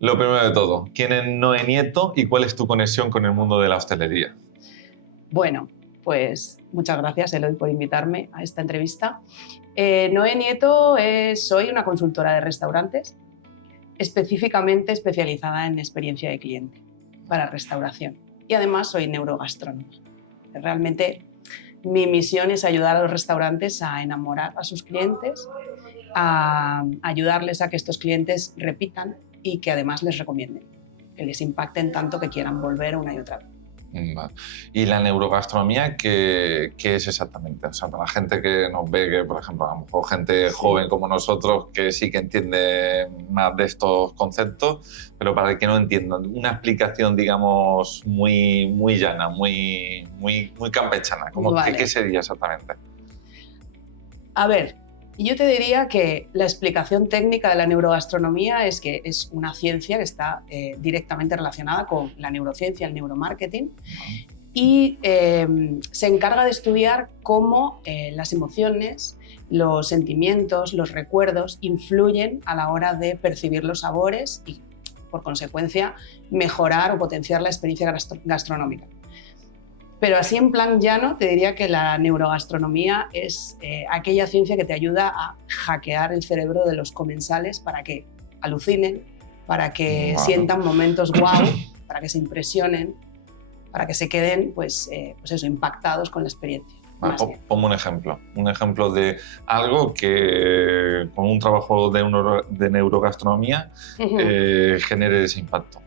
Lo primero de todo, ¿quién es Noé Nieto y cuál es tu conexión con el mundo de la hostelería? Bueno, pues muchas gracias, Eloy, por invitarme a esta entrevista. Noé Nieto soy una consultora de restaurantes, específicamente especializada en experiencia de cliente para restauración. Y además soy neurogastrónoma. Realmente mi misión es ayudar a los restaurantes a enamorar a sus clientes, a ayudarles a que estos clientes repitan y que además les recomienden, que les impacten tanto que quieran volver una y otra vez. Vale. ¿Y la neurogastronomía qué es exactamente? O sea, para la gente que nos ve, que por ejemplo, a lo mejor gente joven como nosotros, que sí que entiende más de estos conceptos, pero para el que no entienda, una explicación, digamos, muy llana, muy campechana. Vale. ¿Qué sería exactamente? A ver, yo te diría que la explicación técnica de la neurogastronomía es que es una ciencia que está directamente relacionada con la neurociencia, el neuromarketing, y se encarga de estudiar cómo las emociones, los sentimientos, los recuerdos influyen a la hora de percibir los sabores y, por consecuencia, mejorar o potenciar la experiencia gastronómica. Pero así en plan llano te diría que la neurogastronomía es aquella ciencia que te ayuda a hackear el cerebro de los comensales para que alucinen, para que sientan momentos guau, para que se impresionen, para que se queden pues eso, impactados con la experiencia. Ponme un ejemplo de algo que con un trabajo de neurogastronomía genere ese impacto.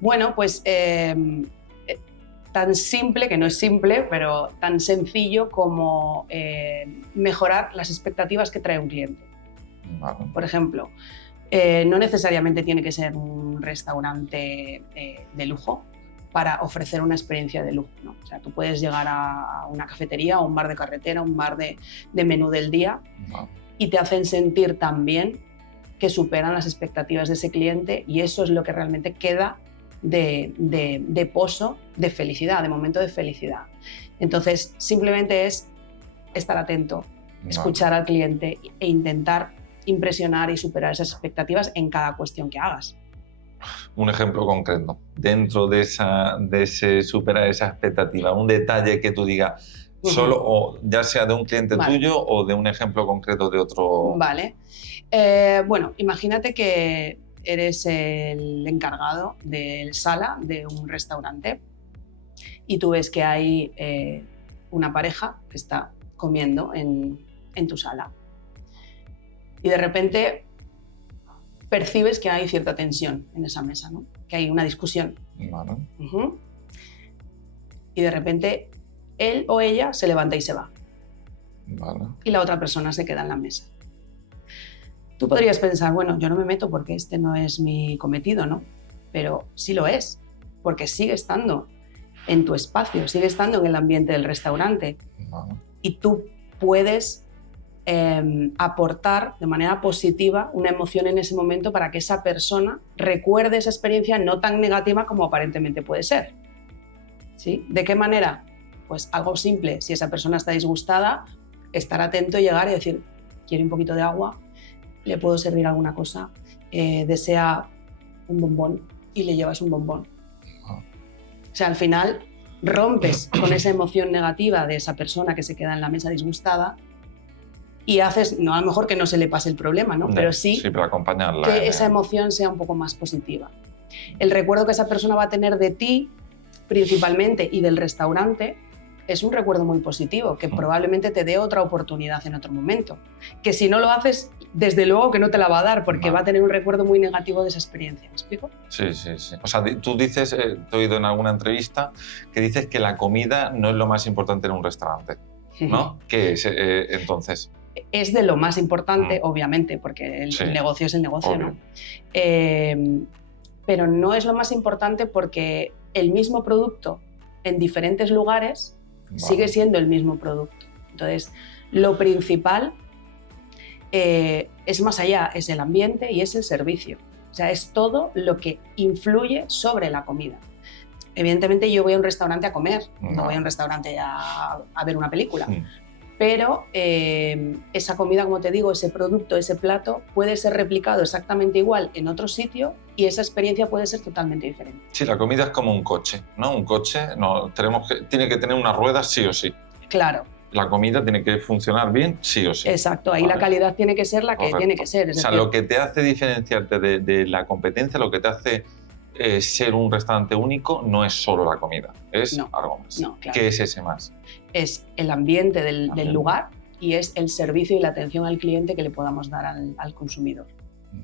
Bueno, pues tan simple, que no es simple, pero tan sencillo como mejorar las expectativas que trae un cliente. Vale. Por ejemplo, no necesariamente tiene que ser un restaurante de lujo para ofrecer una experiencia de lujo, ¿no? O sea, tú puedes llegar a una cafetería o un bar de carretera, un bar de menú del día, y te hacen sentir tan bien que superan las expectativas de ese cliente, y eso es lo que realmente queda de pozo, de felicidad, de momento de felicidad. Entonces, simplemente es estar atento, escuchar al cliente e intentar impresionar y superar esas expectativas en cada cuestión que hagas. Un ejemplo concreto, dentro de ese superar esa expectativa, un detalle que tú digas, solo, o ya sea de un cliente tuyo o de un ejemplo concreto de otro. Vale. Bueno, imagínate que eres el encargado de sala de un restaurante y tú ves que hay una pareja que está comiendo en tu sala y de repente percibes que hay cierta tensión en esa mesa, ¿no? Que hay una discusión. Vale. Y de repente él o ella se levanta y se va. Vale. Y la otra persona se queda en la mesa. Tú podrías pensar, bueno, yo no me meto porque este no es mi cometido, ¿no? Pero sí lo es, porque sigue estando en tu espacio, sigue estando en el ambiente del restaurante. Y tú puedes aportar de manera positiva una emoción en ese momento para que esa persona recuerde esa experiencia no tan negativa como aparentemente puede ser. ¿Sí? ¿De qué manera? Pues algo simple, si esa persona está disgustada, estar atento y llegar y decir, ¿quiere un poquito de agua? ¿Le puedo servir alguna cosa? ¿Desea un bombón? Y le llevas un bombón. O sea, al final rompes con esa emoción negativa de esa persona que se queda en la mesa disgustada y haces, no, a lo mejor que no se le pase el problema, ¿no? Pero sí para acompañarla, que esa emoción sea un poco más positiva. El recuerdo que esa persona va a tener de ti, principalmente, y del restaurante, es un recuerdo muy positivo, que probablemente te dé otra oportunidad en otro momento. Que si no lo haces, desde luego que no te la va a dar, porque va a tener un recuerdo muy negativo de esa experiencia. ¿Me explico? Sí. O sea, tú dices, te he oído en alguna entrevista, que dices que la comida no es lo más importante en un restaurante, ¿no? ¿Qué es entonces? Es de lo más importante, obviamente, porque el negocio es el negocio, ¿no? Pero no es lo más importante porque el mismo producto en diferentes lugares sigue siendo el mismo producto. Entonces, lo principal es más allá, es el ambiente y es el servicio. O sea, es todo lo que influye sobre la comida. Evidentemente yo voy a un restaurante a comer, no voy a un restaurante a ver una película. Pero esa comida, como te digo, ese producto, ese plato, puede ser replicado exactamente igual en otro sitio y esa experiencia puede ser totalmente diferente. Sí, la comida es como un coche, ¿no? Un coche tiene que tener unas ruedas sí o sí. Claro. La comida tiene que funcionar bien sí o sí. Exacto, ahí la calidad tiene que ser la que tiene que ser. O sea, lo que te hace diferenciarte de la competencia, lo que te hace ser un restaurante único, no es solo la comida, es algo más. No, claro. ¿Qué es ese más? Es el ambiente del lugar y es el servicio y la atención al cliente que le podamos dar al consumidor.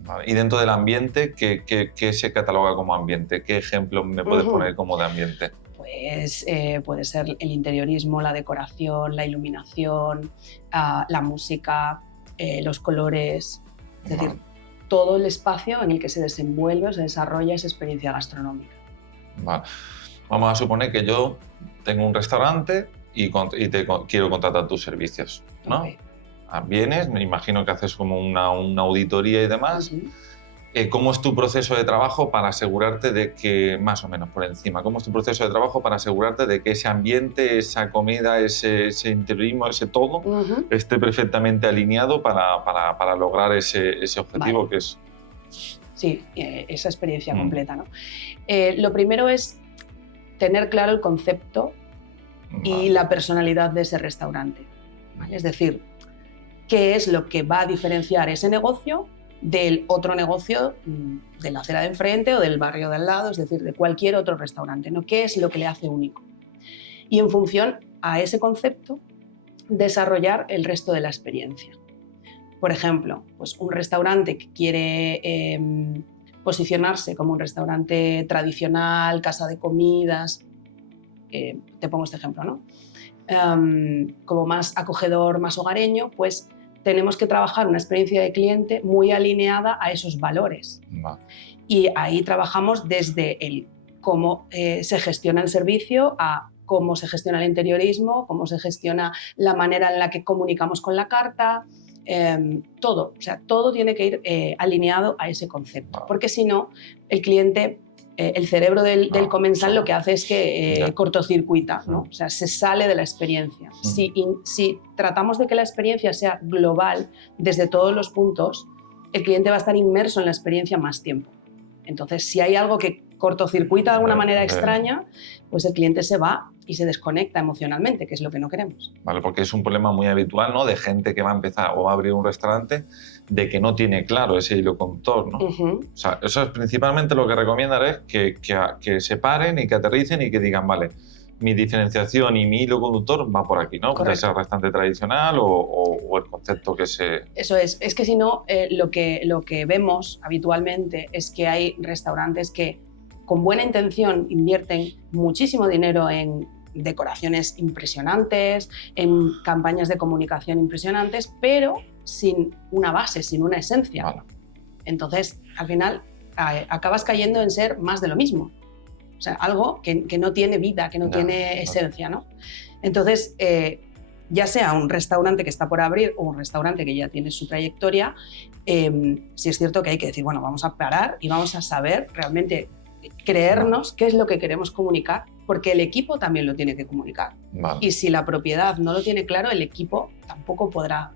Vale. Y dentro del ambiente, ¿qué se cataloga como ambiente? ¿Qué ejemplo me puedes poner como de ambiente? Pues puede ser el interiorismo, la decoración, la iluminación, la música, los colores, es decir, todo el espacio en el que se desenvuelve o se desarrolla esa experiencia gastronómica. Vale. Vamos a suponer que yo tengo un restaurante y quiero contratar tus servicios, ¿no? Okay. Vienes, me imagino que haces como una auditoría y demás. ¿Cómo es tu proceso de trabajo para asegurarte de que, más o menos por encima, cómo es tu proceso de trabajo para asegurarte de que ese ambiente, esa comida, ese interiorismo, ese todo, esté perfectamente alineado para lograr ese objetivo que es? Sí, esa experiencia completa, ¿no? Lo primero es tener claro el concepto y la personalidad de ese restaurante, ¿vale? Es decir, qué es lo que va a diferenciar ese negocio del otro negocio de la acera de enfrente o del barrio de al lado, es decir, de cualquier otro restaurante, ¿no? ¿Qué es lo que le hace único? Y en función a ese concepto, desarrollar el resto de la experiencia. Por ejemplo, pues un restaurante que quiere posicionarse como un restaurante tradicional, casa de comidas, te pongo este ejemplo, ¿no? Como más acogedor, más hogareño, pues tenemos que trabajar una experiencia de cliente muy alineada a esos valores. Y ahí trabajamos desde el cómo se gestiona el servicio a cómo se gestiona el interiorismo, cómo se gestiona la manera en la que comunicamos con la carta, todo. O sea, todo tiene que ir alineado a ese concepto, porque si no, el cliente... el cerebro del comensal lo que hace es que cortocircuita, ¿no? O sea, se sale de la experiencia. Si tratamos de que la experiencia sea global desde todos los puntos, el cliente va a estar inmerso en la experiencia más tiempo. Entonces, si hay algo que cortocircuita de alguna manera extraña, pues el cliente se va y se desconecta emocionalmente, que es lo que no queremos. Vale, porque es un problema muy habitual, ¿no? De gente que va a empezar o va a abrir un restaurante, de que no tiene claro ese hilo conductor, ¿no? O sea, eso es principalmente lo que recomiendan es que se paren y que aterricen y que digan, vale, mi diferenciación y mi hilo conductor va por aquí, ¿no? Puede ser el restaurante tradicional o el concepto que se... Eso es que si no, lo que vemos habitualmente es que hay restaurantes que con buena intención invierten muchísimo dinero en decoraciones impresionantes, en campañas de comunicación impresionantes, pero sin una base, sin una esencia. Vale. Entonces, al final, acabas cayendo en ser más de lo mismo. O sea, algo que no tiene vida, que no tiene esencia, ¿no? Entonces, ya sea un restaurante que está por abrir o un restaurante que ya tiene su trayectoria, sí es cierto que hay que decir, bueno, vamos a parar y vamos a saber realmente creernos qué es lo que queremos comunicar, porque el equipo también lo tiene que comunicar. Vale. Y si la propiedad no lo tiene claro, el equipo tampoco podrá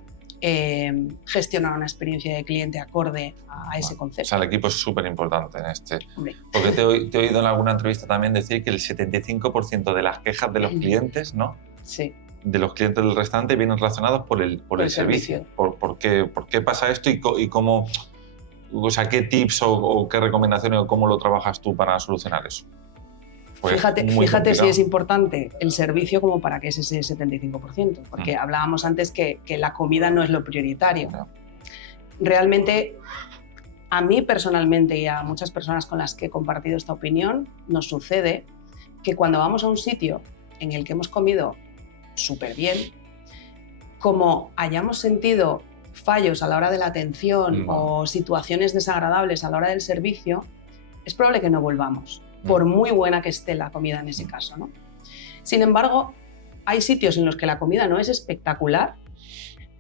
gestionar una experiencia de cliente acorde a ese concepto. O sea, el equipo es súper importante en este. Hombre. Porque te he oído en alguna entrevista también decir que el 75% de las quejas de los clientes, ¿no? Sí. De los clientes del restaurante vienen relacionados por el servicio. ¿Por qué pasa esto y cómo, o sea, qué tips o qué recomendaciones o cómo lo trabajas tú para solucionar eso? Pues fíjate si es importante el servicio como para que es ese 75%, porque hablábamos antes que la comida no es lo prioritario. Realmente, a mí personalmente y a muchas personas con las que he compartido esta opinión, nos sucede que cuando vamos a un sitio en el que hemos comido súper bien, como hayamos sentido fallos a la hora de la atención o situaciones desagradables a la hora del servicio, es probable que no volvamos, por muy buena que esté la comida en ese caso, ¿no? Sin embargo, hay sitios en los que la comida no es espectacular,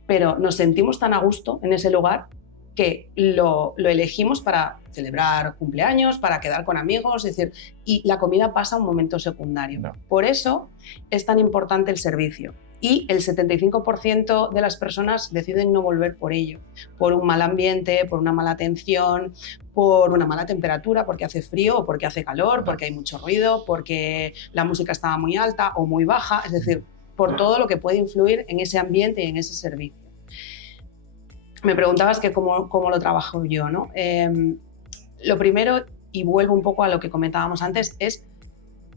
pero nos sentimos tan a gusto en ese lugar que lo elegimos para celebrar cumpleaños, para quedar con amigos, es decir, y la comida pasa a un momento secundario. Por eso es tan importante el servicio. y el 75% de las personas deciden no volver por ello, por un mal ambiente, por una mala atención, por una mala temperatura, porque hace frío o porque hace calor, porque hay mucho ruido, porque la música estaba muy alta o muy baja, es decir, por todo lo que puede influir en ese ambiente y en ese servicio. Me preguntabas que cómo lo trabajo yo, ¿no? Lo primero, y vuelvo un poco a lo que comentábamos antes, es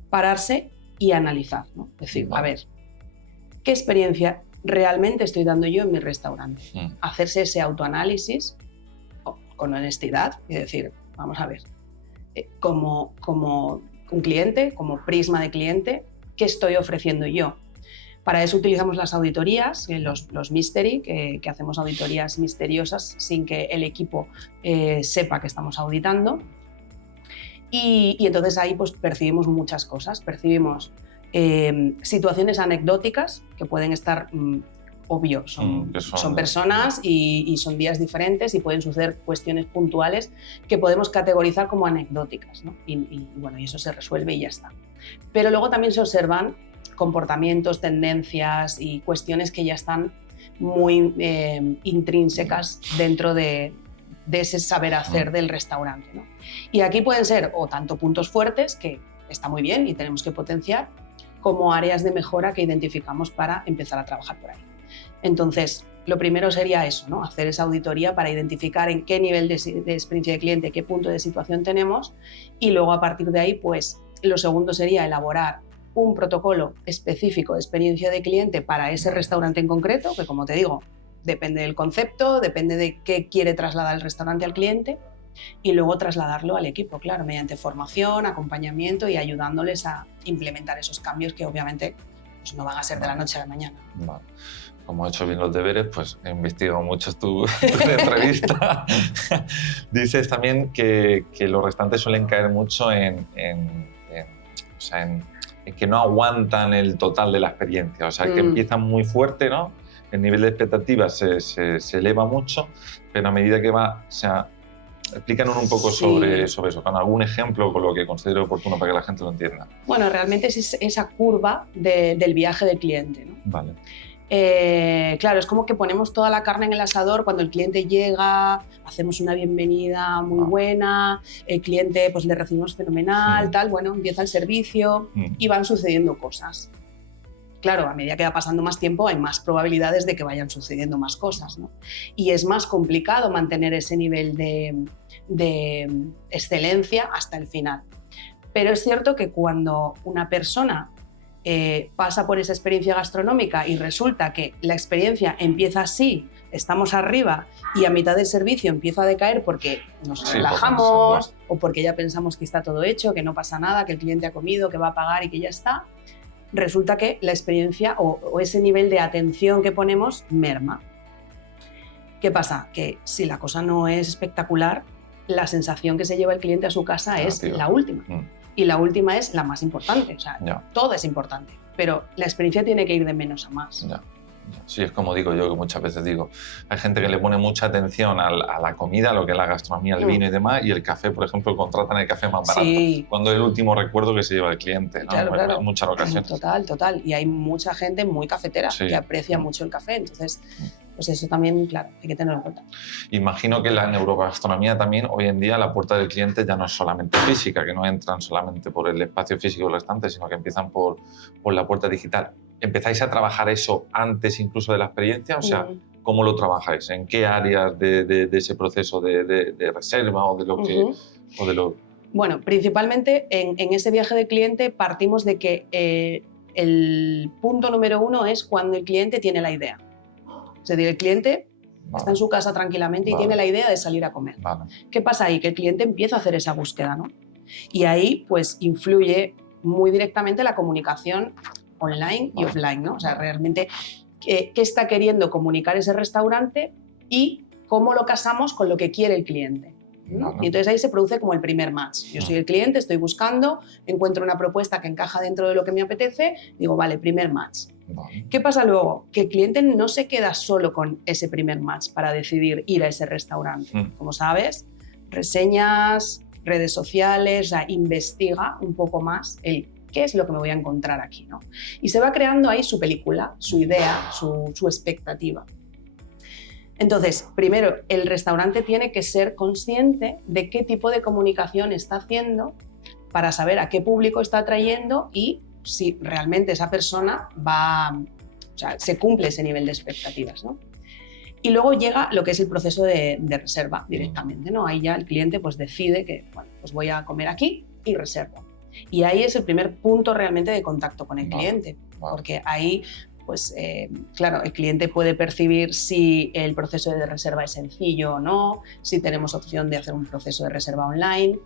pararse y analizar, ¿no? Es decir, a ver, ¿qué experiencia realmente estoy dando yo en mi restaurante? Hacerse ese autoanálisis con honestidad y decir, vamos a ver, como un cliente, como prisma de cliente, ¿qué estoy ofreciendo yo? Para eso utilizamos las auditorías, los mystery, que hacemos auditorías misteriosas sin que el equipo sepa que estamos auditando. Y entonces ahí pues percibimos muchas cosas. Percibimos situaciones anecdóticas que pueden estar, obvio, son personas y son días diferentes y pueden suceder cuestiones puntuales que podemos categorizar como anecdóticas, ¿no? Y bueno, y eso se resuelve y ya está. Pero luego también se observan comportamientos, tendencias y cuestiones que ya están muy intrínsecas dentro de ese saber hacer del restaurante, ¿no? Y aquí pueden ser o tanto puntos fuertes, que está muy bien y tenemos que potenciar, como áreas de mejora que identificamos para empezar a trabajar por ahí. Entonces, lo primero sería eso, ¿no? Hacer esa auditoría para identificar en qué nivel de experiencia de cliente, qué punto de situación tenemos, y luego a partir de ahí, pues lo segundo sería elaborar un protocolo específico de experiencia de cliente para ese restaurante en concreto, que como te digo, depende del concepto, depende de qué quiere trasladar el restaurante al cliente, y luego trasladarlo al equipo, claro, mediante formación, acompañamiento y ayudándoles a implementar esos cambios que obviamente pues, no van a ser de la noche a la mañana. Vale. Como he hecho bien los deberes, pues he investigado mucho tu entrevista. Dices también que los restaurantes suelen caer mucho en que no aguantan el total de la experiencia, o sea, que empiezan muy fuerte, ¿no? El nivel de expectativas se eleva mucho, pero a medida que va, o sea, explícanos un poco sobre eso, con algún ejemplo, con lo que considero oportuno para que la gente lo entienda. Bueno, realmente es esa curva del viaje del cliente, ¿no? Vale. Claro, es como que ponemos toda la carne en el asador cuando el cliente llega, hacemos una bienvenida muy buena, el cliente pues le recibimos fenomenal, tal, bueno, empieza el servicio y van sucediendo cosas. Claro, a medida que va pasando más tiempo hay más probabilidades de que vayan sucediendo más cosas, ¿no? Y es más complicado mantener ese nivel de excelencia hasta el final. Pero es cierto que cuando una persona pasa por esa experiencia gastronómica y resulta que la experiencia empieza así, estamos arriba y a mitad del servicio empieza a decaer porque nos relajamos o porque ya pensamos que está todo hecho, que no pasa nada, que el cliente ha comido, que va a pagar y que ya está, resulta que la experiencia o ese nivel de atención que ponemos merma. ¿Qué pasa? Que si la cosa no es espectacular, la sensación que se lleva el cliente a su casa es la última. Y la última es la más importante, o sea, todo es importante, pero la experiencia tiene que ir de menos a más. Sí, es como digo yo, que muchas veces digo, hay gente que le pone mucha atención a la comida, a lo que es la gastronomía, el vino y demás, y el café, por ejemplo, contratan el café más barato, cuando es el último recuerdo que se lleva el cliente, ¿no? Claro. En muchas ocasiones. Total, y hay mucha gente muy cafetera que aprecia mucho el café, entonces pues eso también, claro, hay que tenerlo en cuenta. Imagino que la neurogastronomía también, hoy en día, la puerta del cliente ya no es solamente física, que no entran solamente por el espacio físico del restaurante, sino que empiezan por la puerta digital. ¿Empezáis a trabajar eso antes incluso de la experiencia? O sea, ¿cómo lo trabajáis? ¿En qué áreas de ese proceso de reserva o de lo que...? Bueno, principalmente en ese viaje de cliente partimos de que el punto número uno es cuando el cliente tiene la idea. Es decir, el cliente está en su casa tranquilamente y tiene la idea de salir a comer. ¿Qué pasa ahí? Que el cliente empieza a hacer esa búsqueda, ¿no? Y ahí pues influye muy directamente la comunicación online y offline, ¿no? O sea, realmente qué está queriendo comunicar ese restaurante y cómo lo casamos con lo que quiere el cliente, ¿no? Y entonces ahí se produce como el primer match. Yo soy el cliente, estoy buscando, encuentro una propuesta que encaja dentro de lo que me apetece, digo, vale, primer match. ¿Qué pasa luego? Que el cliente no se queda solo con ese primer match para decidir ir a ese restaurante. Como sabes, reseñas, redes sociales, investiga un poco más el ¿qué es lo que me voy a encontrar aquí, ¿no? Y se va creando ahí su película, su idea, su expectativa. Entonces, primero, el restaurante tiene que ser consciente de qué tipo de comunicación está haciendo para saber a qué público está atrayendo y si realmente esa persona se cumple ese nivel de expectativas, ¿no? Y luego llega lo que es el proceso de reserva directamente, ¿no? Ahí ya el cliente pues decide que, bueno, pues voy a comer aquí y reservo. Y ahí es el primer punto realmente de contacto con el cliente, porque ahí, pues claro, el cliente puede percibir si el proceso de reserva es sencillo o no, si tenemos opción de hacer un proceso de reserva online,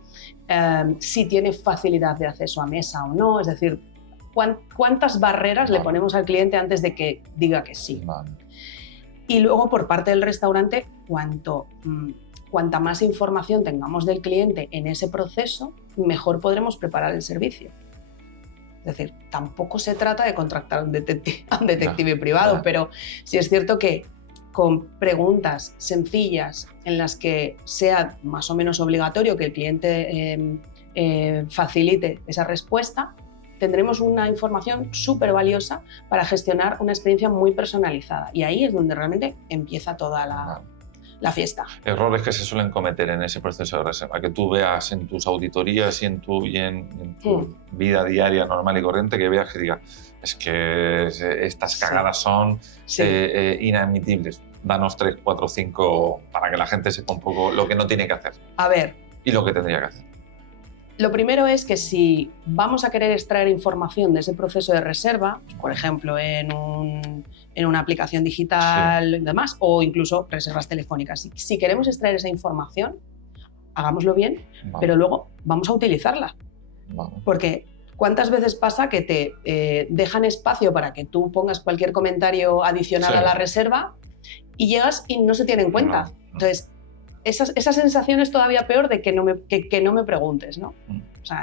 si tiene facilidad de acceso a mesa o no, es decir, cuántas barreras le ponemos al cliente antes de que diga que sí. Y luego, por parte del restaurante, cuanta más información tengamos del cliente en ese proceso, mejor podremos preparar el servicio. Es decir, tampoco se trata de contratar a un detective privado, pero sí es cierto que con preguntas sencillas en las que sea más o menos obligatorio que el cliente facilite esa respuesta, tendremos una información súper valiosa para gestionar una experiencia muy personalizada. Y ahí es donde realmente empieza toda la fiesta. Errores que se suelen cometer en ese proceso de reserva, que tú veas en tus auditorías y en tu vida diaria normal y corriente, que veas que digas, es que estas cagadas son inadmitibles. Danos 3, 4, 5 para que la gente sepa un poco lo que no tiene que hacer. A ver. Y lo que tendría que hacer. Lo primero es que si vamos a querer extraer información de ese proceso de reserva, por ejemplo, en una aplicación digital y demás, o incluso reservas telefónicas, si queremos extraer esa información, hagámoslo bien, pero luego vamos a utilizarla. Porque ¿cuántas veces pasa que te dejan espacio para que tú pongas cualquier comentario adicional a la reserva y llegas y no se tiene en cuenta? Entonces, esa sensación es todavía peor de que no me preguntes, ¿no? O sea,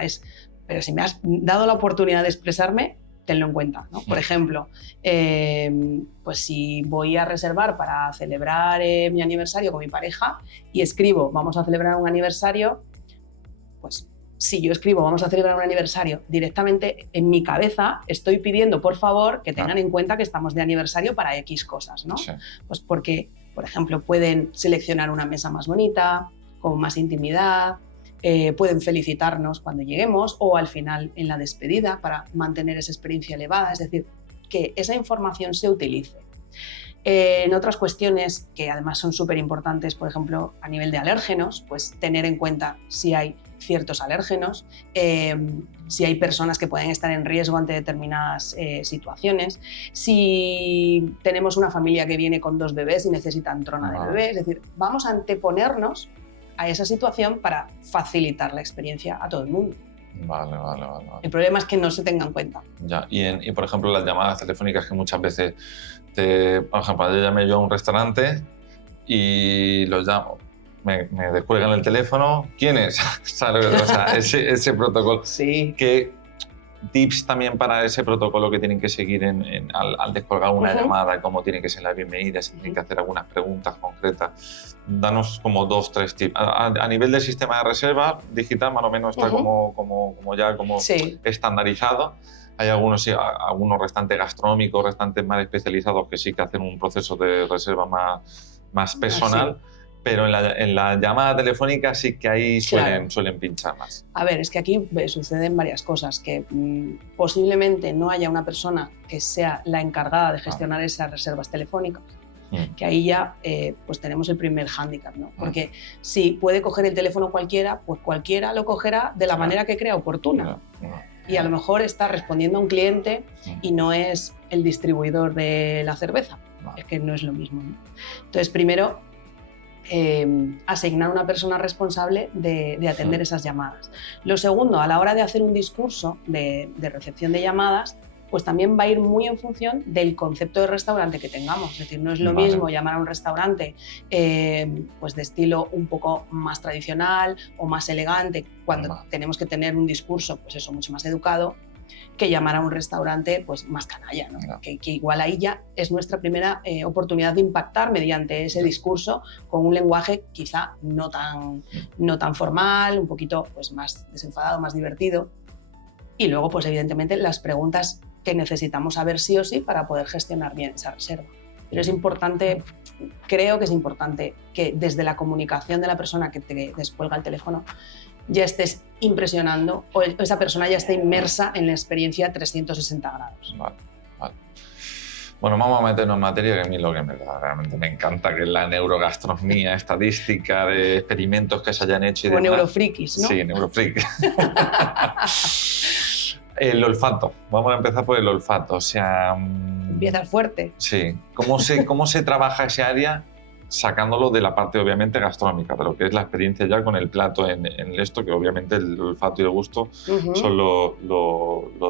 pero si me has dado la oportunidad de expresarme, tenlo en cuenta, ¿no? Por ejemplo, pues si voy a reservar para celebrar mi aniversario con mi pareja y escribo, vamos a celebrar un aniversario, pues si yo escribo, vamos a celebrar un aniversario, directamente en mi cabeza estoy pidiendo, por favor, que tengan en cuenta que estamos de aniversario para X cosas, ¿no? Sí. Pues porque, por ejemplo, pueden seleccionar una mesa más bonita, con más intimidad, pueden felicitarnos cuando lleguemos o al final en la despedida para mantener esa experiencia elevada, es decir, que esa información se utilice. En otras cuestiones que además son súper importantes, por ejemplo, a nivel de alérgenos, pues tener en cuenta si hay ciertos alérgenos, si hay personas que pueden estar en riesgo ante determinadas situaciones, si tenemos una familia que viene con 2 bebés y necesitan trona de bebé, es decir, vamos a anteponernos a esa situación para facilitar la experiencia a todo el mundo. Vale. El problema es que no se tenga en cuenta. Ya, y por ejemplo, las llamadas telefónicas que muchas veces, por ejemplo, yo llamé a un restaurante y los llamo, me descuelgan el teléfono, ¿quién es? ¿Sabes? O sea, ese protocolo. Sí. ¿Qué tips también para ese protocolo que tienen que seguir al descolgar una llamada? ¿Cómo tiene que ser la bienvenida? Si tienen que hacer algunas preguntas concretas. Danos como 2, 3 tips. A nivel del sistema de reserva digital, más o menos está como estandarizado. Hay algunos restaurantes gastronómicos, restaurantes más especializados que sí que hacen un proceso de reserva más personal. Sí. Pero en la llamada telefónica sí que ahí suelen pinchar más. A ver, es que aquí suceden varias cosas, que posiblemente no haya una persona que sea la encargada de gestionar esas reservas telefónicas, que ahí ya pues tenemos el primer hándicap, ¿no? Porque si puede coger el teléfono cualquiera, pues cualquiera lo cogerá de la manera que crea oportuna. Y a lo mejor está respondiendo a un cliente y no es el distribuidor de la cerveza. Es que no es lo mismo, ¿no? Entonces, primero, asignar una persona responsable de atender esas llamadas. Lo segundo, a la hora de hacer un discurso de recepción de llamadas, pues también va a ir muy en función del concepto de restaurante que tengamos. Es decir, no es lo mismo llamar a un restaurante pues de estilo un poco más tradicional o más elegante, cuando tenemos que tener un discurso pues eso, mucho más educado, que llamar a un restaurante pues más canalla, ¿no? Que igual ahí ya es nuestra primera oportunidad de impactar mediante ese discurso con un lenguaje quizá no tan formal, un poquito pues más desenfadado, más divertido. Y luego, pues evidentemente, las preguntas que necesitamos saber sí o sí para poder gestionar bien esa reserva. Pero es importante, creo que es importante que desde la comunicación de la persona que te descuelga el teléfono ya estés impresionando o esa persona ya esté inmersa en la experiencia 360 grados. Vale. Bueno, vamos a meternos en materia, que a mí lo que realmente me encanta, que es la neurogastronomía, estadística de experimentos que se hayan hecho y o demás. Neurofrikis, ¿no? Sí, neurofrikis. El olfato. Vamos a empezar por el olfato. O sea... Empieza fuerte. Sí. ¿Cómo se trabaja ese área sacándolo de la parte, obviamente, gastronómica, de lo que es la experiencia ya con el plato en esto, que obviamente el olfato y el gusto son los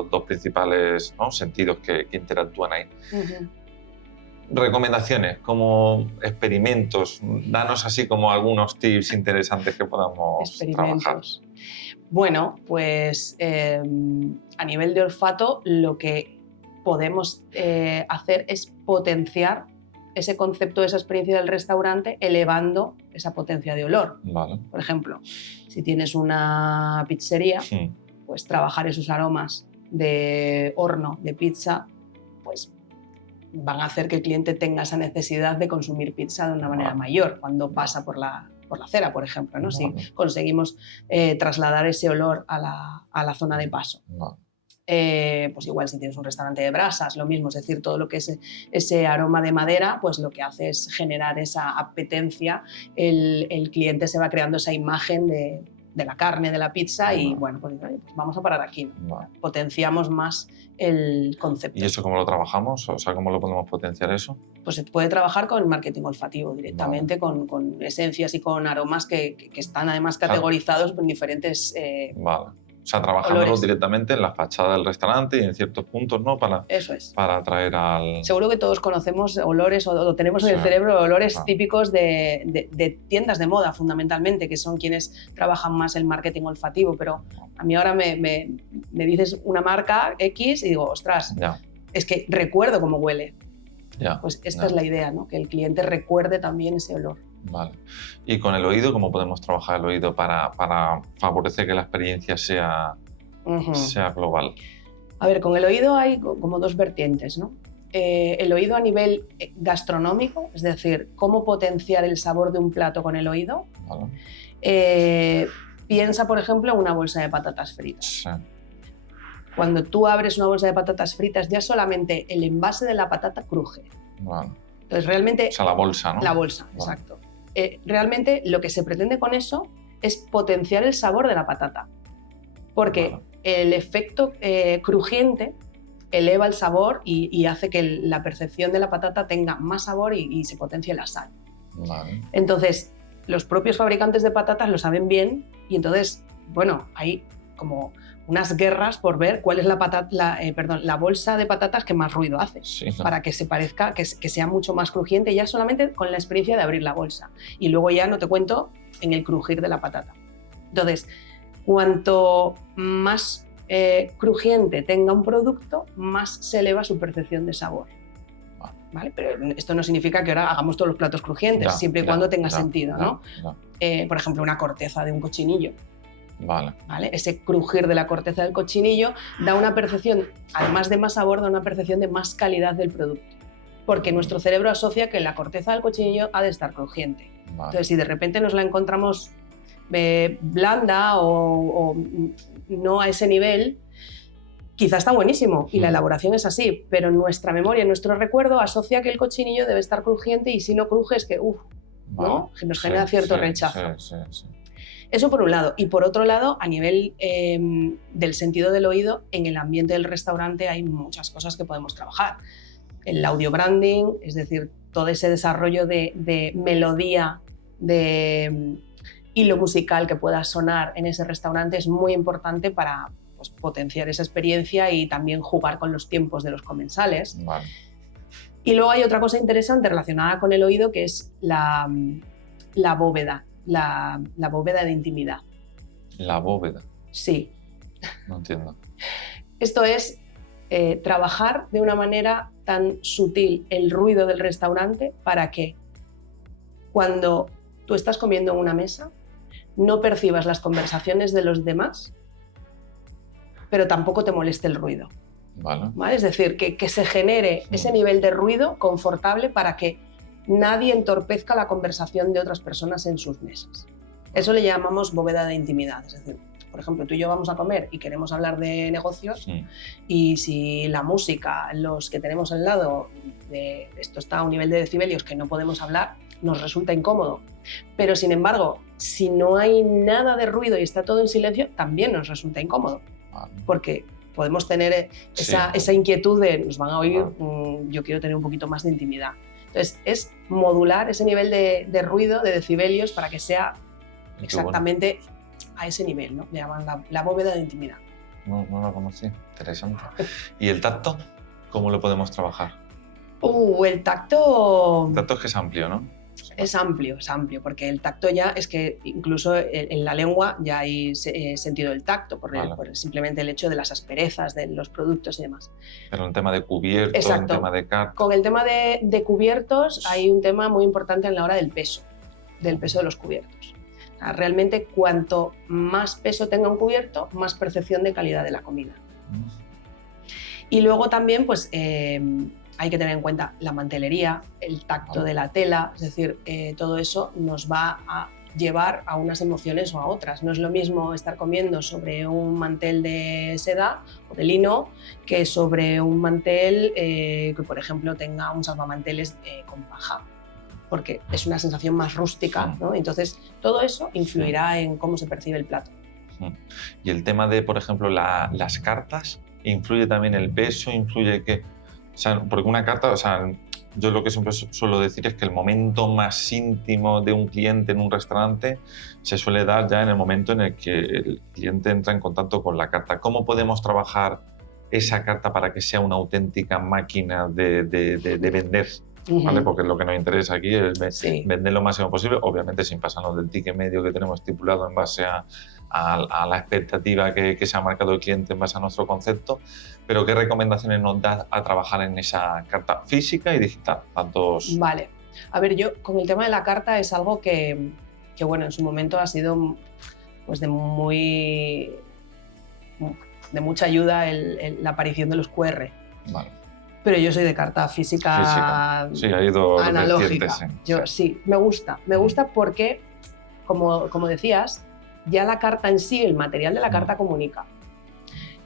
dos principales, ¿no?, sentidos que interactúan ahí. Recomendaciones, como experimentos, danos así como algunos tips interesantes que podamos trabajar. Bueno, pues a nivel de olfato lo que podemos hacer es potenciar ese concepto, esa experiencia del restaurante, elevando esa potencia de olor. Vale. Por ejemplo, si tienes una pizzería, pues trabajar esos aromas de horno, de pizza, pues van a hacer que el cliente tenga esa necesidad de consumir pizza de una manera mayor cuando pasa por la acera, por ejemplo, ¿no? Si conseguimos trasladar ese olor a la zona de paso. Pues igual si tienes un restaurante de brasas, lo mismo, es decir, todo lo que es ese aroma de madera, pues lo que hace es generar esa apetencia, el cliente se va creando esa imagen de la carne, de la pizza y bueno, pues vamos a parar aquí, ¿no? Potenciamos más el concepto. ¿Y eso cómo lo trabajamos? O sea, ¿cómo lo podemos potenciar eso? Pues se puede trabajar con marketing olfativo directamente, con esencias y con aromas que están además categorizados en diferentes O sea, trabajándolo olores directamente en la fachada del restaurante y en ciertos puntos, ¿no? Eso es. Para atraer al... Seguro que todos conocemos olores o tenemos en el cerebro olores típicos de tiendas de moda, fundamentalmente, que son quienes trabajan más el marketing olfativo. Pero a mí ahora me dices una marca X y digo, ostras, es que recuerdo cómo huele. Pues esta es la idea, ¿no? Que el cliente recuerde también ese olor. Vale. ¿Y con el oído cómo podemos trabajar el oído para favorecer que la experiencia sea global? A ver, con el oído hay como dos vertientes, ¿no? El oído a nivel gastronómico, es decir, cómo potenciar el sabor de un plato con el oído. Piensa, por ejemplo, en una bolsa de patatas fritas. Sí. Cuando tú abres una bolsa de patatas fritas, ya solamente el envase de la patata cruje. Entonces, realmente... O sea, la bolsa, ¿no? La bolsa, exacto. Realmente lo que se pretende con eso es potenciar el sabor de la patata, porque el efecto crujiente eleva el sabor y hace que la percepción de la patata tenga más sabor y se potencie la sal. Entonces, los propios fabricantes de patatas lo saben bien y entonces, bueno, hay como unas guerras por ver cuál es la bolsa de patatas que más ruido hace, para que se parezca, que sea mucho más crujiente, ya solamente con la experiencia de abrir la bolsa. Y luego ya no te cuento en el crujir de la patata. Entonces, cuanto más crujiente tenga un producto, más se eleva su percepción de sabor. ¿Vale? Pero esto no significa que ahora hagamos todos los platos crujientes, siempre y cuando tenga sentido, ¿no? Por ejemplo, una corteza de un cochinillo. ¿Vale? Ese crujir de la corteza del cochinillo da una percepción, además de más sabor, da una percepción de más calidad del producto. Porque nuestro cerebro asocia que la corteza del cochinillo ha de estar crujiente. Entonces, si de repente nos la encontramos blanda o no a ese nivel, quizá está buenísimo y la elaboración es así, pero nuestra memoria, nuestro recuerdo asocia que el cochinillo debe estar crujiente y si no cruje es que, ¿no? Nos genera cierto rechazo. Eso por un lado. Y por otro lado, a nivel del sentido del oído, en el ambiente del restaurante hay muchas cosas que podemos trabajar. El audio branding, es decir, todo ese desarrollo de melodía, de hilo musical que pueda sonar en ese restaurante es muy importante para potenciar esa experiencia y también jugar con los tiempos de los comensales. Y luego hay otra cosa interesante relacionada con el oído, que es la bóveda. La bóveda de intimidad. ¿La bóveda? Sí. No entiendo. Esto es trabajar de una manera tan sutil el ruido del restaurante para que cuando tú estás comiendo en una mesa no percibas las conversaciones de los demás, pero tampoco te moleste el ruido. Vale. ¿Vale? Es decir, que se genere ese nivel de ruido confortable para que nadie entorpezca la conversación de otras personas en sus mesas. Eso le llamamos bóveda de intimidad. Es decir, por ejemplo, tú y yo vamos a comer y queremos hablar de negocios y si la música, los que tenemos al lado, esto está a un nivel de decibelios que no podemos hablar, nos resulta incómodo. Pero sin embargo, si no hay nada de ruido y está todo en silencio, también nos resulta incómodo. Porque podemos tener esa inquietud de nos van a oír, yo quiero tener un poquito más de intimidad. Entonces, es modular ese nivel de ruido, de decibelios, para que sea exactamente a ese nivel, ¿no? Le llaman la bóveda de intimidad. No lo conocí, interesante. ¿Y el tacto? ¿Cómo lo podemos trabajar? El tacto... El tacto es que es amplio, ¿no? Es amplio, porque el tacto ya es que incluso en la lengua ya hay sentido del tacto, por simplemente el hecho de las asperezas de los productos y demás. Pero en tema de cubiertos, en tema de carta... Con el tema de cubiertos hay un tema muy importante en la hora del peso de los cubiertos. O sea, realmente cuanto más peso tenga un cubierto, más percepción de calidad de la comida. Y luego también pues, hay que tener en cuenta la mantelería, el tacto de la tela, es decir, todo eso nos va a llevar a unas emociones o a otras. No es lo mismo estar comiendo sobre un mantel de seda o de lino que sobre un mantel que, por ejemplo, tenga un salvamanteles con paja, porque es una sensación más rústica, ¿no? Entonces, todo eso influirá en cómo se percibe el plato. Y el tema de, por ejemplo, las cartas, ¿influye también el peso? ¿Influye qué? O sea, porque una carta, o sea, yo lo que siempre suelo decir es que el momento más íntimo de un cliente en un restaurante se suele dar ya en el momento en el que el cliente entra en contacto con la carta. ¿Cómo podemos trabajar esa carta para que sea una auténtica máquina de vender? ¿Vale? Porque lo que nos interesa aquí es vender lo máximo posible, obviamente sin pasarnos del ticket medio que tenemos estipulado en base a la expectativa que se ha marcado el cliente en base a nuestro concepto, pero ¿qué recomendaciones nos das a trabajar en esa carta física y digital? Vale. A ver, yo con el tema de la carta es algo que bueno, en su momento ha sido pues de mucha ayuda la aparición de los QR. Vale. Pero yo soy de carta física. Sí, ha ido analógica. Sí, me gusta porque, como decías, ya la carta en sí, el material de la carta comunica.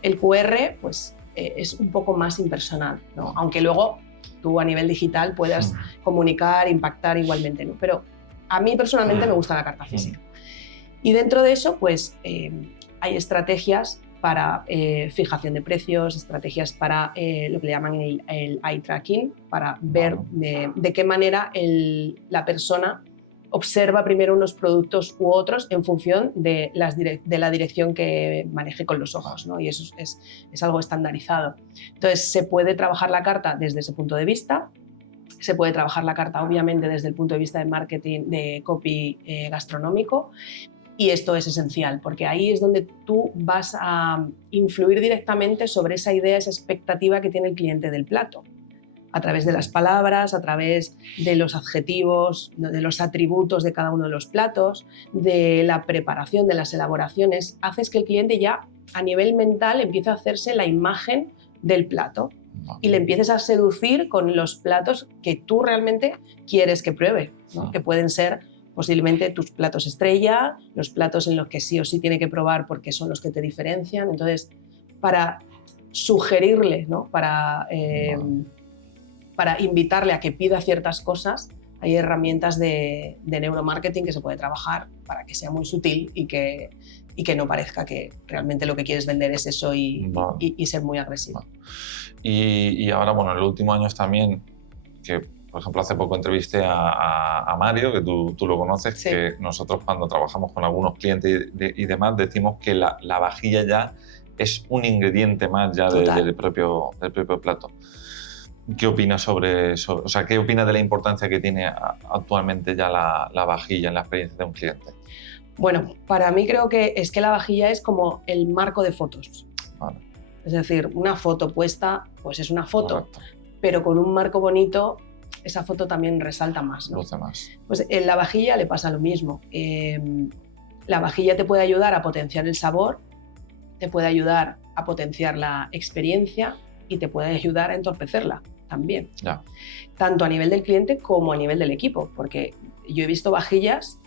El QR, pues, es un poco más impersonal, ¿no? Aunque luego tú a nivel digital puedas comunicar, impactar igualmente, ¿no? Pero a mí personalmente me gusta la carta física. Y dentro de eso, pues, hay estrategias para fijación de precios, estrategias para lo que le llaman el eye tracking, para ver de qué manera la persona observa primero unos productos u otros en función de la dirección que maneje con los ojos, ¿no? Y eso es algo estandarizado. Entonces, se puede trabajar la carta desde ese punto de vista, se puede trabajar la carta obviamente desde el punto de vista de marketing, de copy gastronómico. Y esto es esencial, porque ahí es donde tú vas a influir directamente sobre esa idea, esa expectativa que tiene el cliente del plato. A través de las palabras, a través de los adjetivos, de los atributos de cada uno de los platos, de la preparación, de las elaboraciones, haces que el cliente ya a nivel mental empiece a hacerse la imagen del plato y le empieces a seducir con los platos que tú realmente quieres que pruebe, ¿no? Que pueden ser posiblemente tus platos estrella, los platos en los que sí o sí tiene que probar porque son los que te diferencian. Entonces, para sugerirle, ¿no? Para invitarle a que pida ciertas cosas, hay herramientas de neuromarketing que se puede trabajar para que sea muy sutil y que no parezca que realmente lo que quieres vender es eso y ser muy agresivo. Y ahora, bueno, en los últimos años también, que por ejemplo, hace poco entrevisté a Mario, que tú lo conoces, sí. Que nosotros cuando trabajamos con algunos clientes y demás decimos que la vajilla ya es un ingrediente más ya del propio plato. ¿Qué opinas sobre eso? O sea, ¿qué opinas de la importancia que tiene actualmente ya la vajilla en la experiencia de un cliente? Bueno, para mí creo que la vajilla es como el marco de fotos. Vale. Es decir, una foto puesta, pues es una foto, correcto, pero con un marco bonito, esa foto también resalta más, ¿no? Luce más. Pues en la vajilla le pasa lo mismo. La vajilla te puede ayudar a potenciar el sabor, te puede ayudar a potenciar la experiencia y te puede ayudar a entorpecerla también. Ya. Tanto a nivel del cliente como a nivel del equipo, porque yo he visto vajillas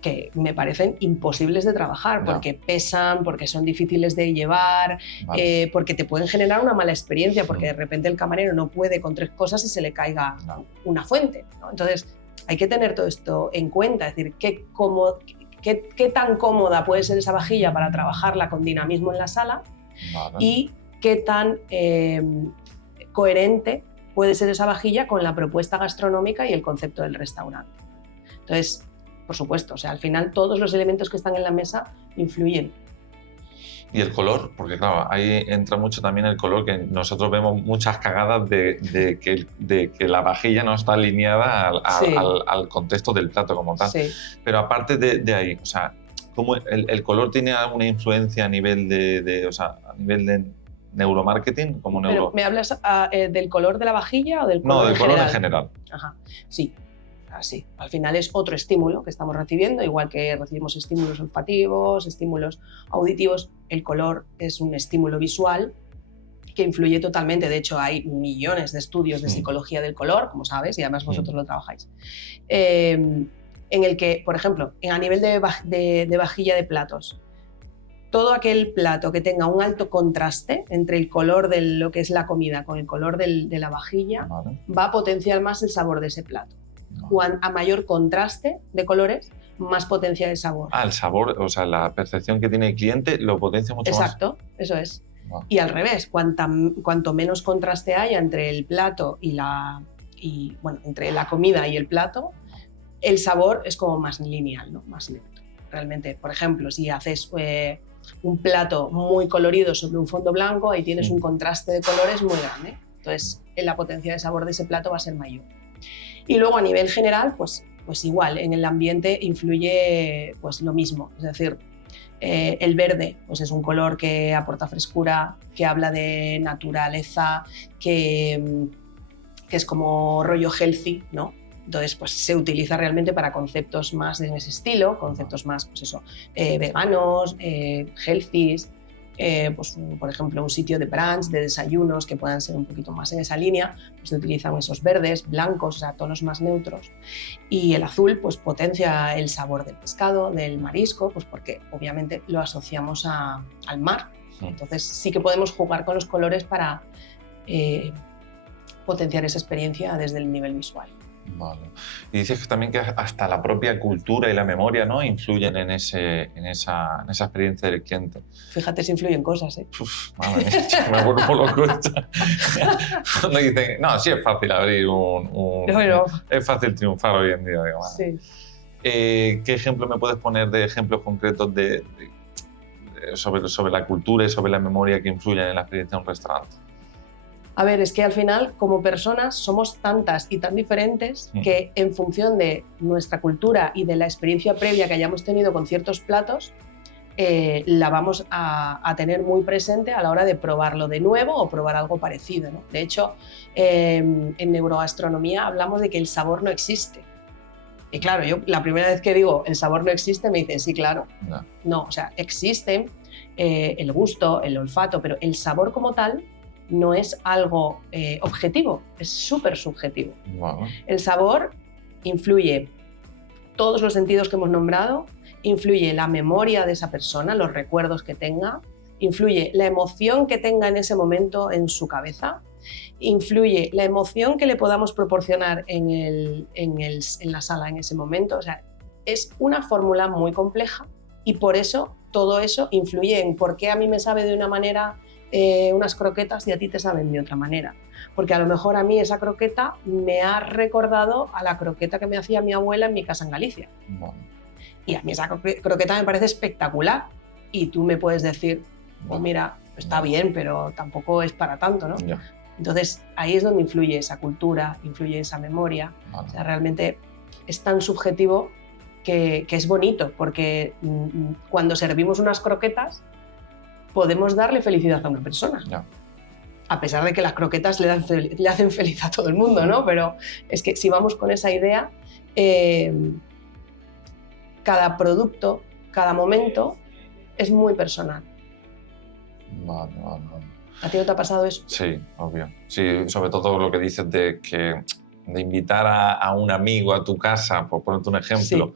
que me parecen imposibles de trabajar, porque pesan, porque son difíciles de llevar, Vale. porque te pueden generar una mala experiencia, porque de repente el camarero no puede con 3 cosas y se le caiga una fuente, ¿no? Entonces hay que tener todo esto en cuenta, es decir, qué tan cómoda puede ser esa vajilla para trabajarla con dinamismo en la sala, Vale. y qué tan coherente puede ser esa vajilla con la propuesta gastronómica y el concepto del restaurante. Entonces, por supuesto, o sea, al final todos los elementos que están en la mesa influyen. Y el color, porque claro, ahí entra mucho también el color, que nosotros vemos muchas cagadas de que la vajilla no está alineada al contexto del plato como tal. Sí. Pero aparte de ahí, o sea, ¿cómo el color tiene alguna influencia a nivel a nivel de neuromarketing? ¿Pero me hablas del color de la vajilla o del color del en color general? en general. Ajá, sí. Así. Al final es otro estímulo que estamos recibiendo, igual que recibimos estímulos olfativos, estímulos auditivos. El color es un estímulo visual que influye totalmente. De hecho, hay millones de estudios de psicología del color, como sabes, y además vosotros lo trabajáis. En el que, por ejemplo, a nivel de vajilla de platos, todo aquel plato que tenga un alto contraste entre el color de lo que es la comida con el color de la vajilla, va a potenciar más el sabor de ese plato. A mayor contraste de colores, más potencia el sabor. El sabor, o sea, la percepción que tiene el cliente lo potencia mucho más. Exacto, eso es. Y al revés, cuanto menos contraste haya entre el plato entre la comida y el plato, el sabor es como más lineal, ¿no? Más neutro. Realmente, por ejemplo, si haces un plato muy colorido sobre un fondo blanco, ahí tienes un contraste de colores muy grande. Entonces, la potencia de sabor de ese plato va a ser mayor. Y luego a nivel general, pues igual, en el ambiente influye pues lo mismo. Es decir, el verde pues es un color que aporta frescura, que habla de naturaleza, que es como rollo healthy, ¿no? Entonces, pues se utiliza realmente para conceptos más en ese estilo, conceptos más, pues eso, veganos, healthy. Pues, por ejemplo, un sitio de brunch, de desayunos que puedan ser un poquito más en esa línea, pues se utilizan esos verdes, blancos, o sea, tonos más neutros. Y el azul pues potencia el sabor del pescado, del marisco, pues porque obviamente lo asociamos al mar. Entonces sí que podemos jugar con los colores para potenciar esa experiencia desde el nivel visual. Vale. Y dices que también que hasta la propia cultura y la memoria, ¿no?, influyen en esa experiencia del cliente. Fíjate si influyen cosas, ¿eh? Madre mía, me vuelvo loco. Cuando dicen, no, sí es fácil abrir es fácil triunfar hoy en día. Digamos. Sí. ¿Qué ejemplo me puedes poner de ejemplos concretos sobre la cultura y sobre la memoria que influyen en la experiencia de un restaurante? A ver, es que al final, como personas, somos tantas y tan diferentes que en función de nuestra cultura y de la experiencia previa que hayamos tenido con ciertos platos, la vamos a tener muy presente a la hora de probarlo de nuevo o probar algo parecido, ¿no? De hecho, en neurogastronomía hablamos de que el sabor no existe. Y claro, yo la primera vez que digo el sabor no existe, me dicen, sí, claro. No, o sea, existen el gusto, el olfato, pero el sabor como tal no es algo objetivo, es súper subjetivo. Wow. El sabor influye todos los sentidos que hemos nombrado, influye la memoria de esa persona, los recuerdos que tenga, influye la emoción que tenga en ese momento en su cabeza, influye la emoción que le podamos proporcionar en la sala en ese momento. O sea, es una fórmula muy compleja y por eso todo eso influye en por qué a mí me sabe de una manera unas croquetas y a ti te saben de otra manera. Porque a lo mejor a mí esa croqueta me ha recordado a la croqueta que me hacía mi abuela en mi casa en Galicia. Bueno. Y a mí esa croqueta me parece espectacular. Y tú me puedes decir, pues mira, está bien, pero tampoco es para tanto, ¿no? Yeah. Entonces ahí es donde influye esa cultura, influye esa memoria. O sea, realmente es tan subjetivo que es bonito, porque cuando servimos unas croquetas podemos darle felicidad a una persona. Yeah. A pesar de que las croquetas le hacen feliz a todo el mundo, ¿no? Pero es que si vamos con esa idea, cada producto, cada momento es muy personal. Vale, vale, vale. ¿A ti no te ha pasado eso? Sí, obvio. Sí, sobre todo lo que dices de invitar a un amigo a tu casa, por ponerte un ejemplo,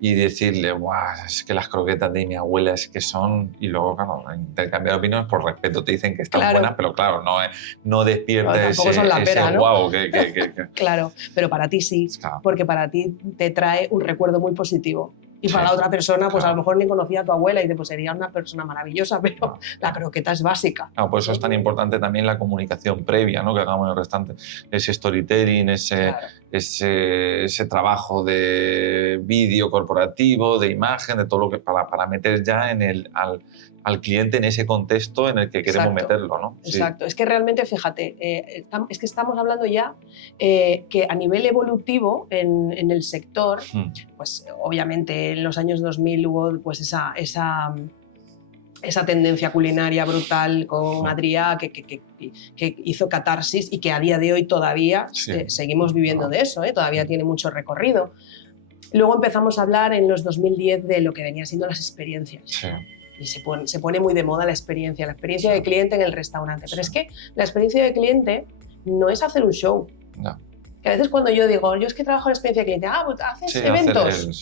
y decirle, "Buah, es que las croquetas de mi abuela es que son..." Y luego, claro, intercambiar opiniones por respeto, te dicen que están Claro. buenas, pero claro, no despierta Bueno, tampoco ese, son la pera, ese ¿no? guau que... Claro, pero para ti sí, Claro. porque para ti te trae un recuerdo muy positivo. Y para Sí, la otra persona, pues claro. a lo mejor ni conocía a tu abuela y pues sería una persona maravillosa, pero Claro. la croqueta es básica. Claro, por eso es tan importante también la comunicación previa, ¿no? Que hagamos en el restaurante. Ese storytelling, Claro. ese trabajo de vídeo corporativo, de imagen, de todo lo que para meter ya al cliente en ese contexto en el que queremos Exacto. meterlo, ¿no? Exacto. Es que realmente, fíjate, es que estamos hablando ya que a nivel evolutivo en el sector, pues obviamente en los años 2000 hubo pues esa tendencia culinaria brutal con Adrià que hizo catarsis y que a día de hoy todavía seguimos viviendo de eso, todavía tiene mucho recorrido. Luego empezamos a hablar en los 2010 de lo que venía siendo las experiencias. Sí. Y se pone muy de moda la experiencia de cliente en el restaurante. Pero es que la experiencia de cliente no es hacer un show. No. Que a veces cuando yo digo, yo es que trabajo en experiencia de cliente, pues ¿haces eventos?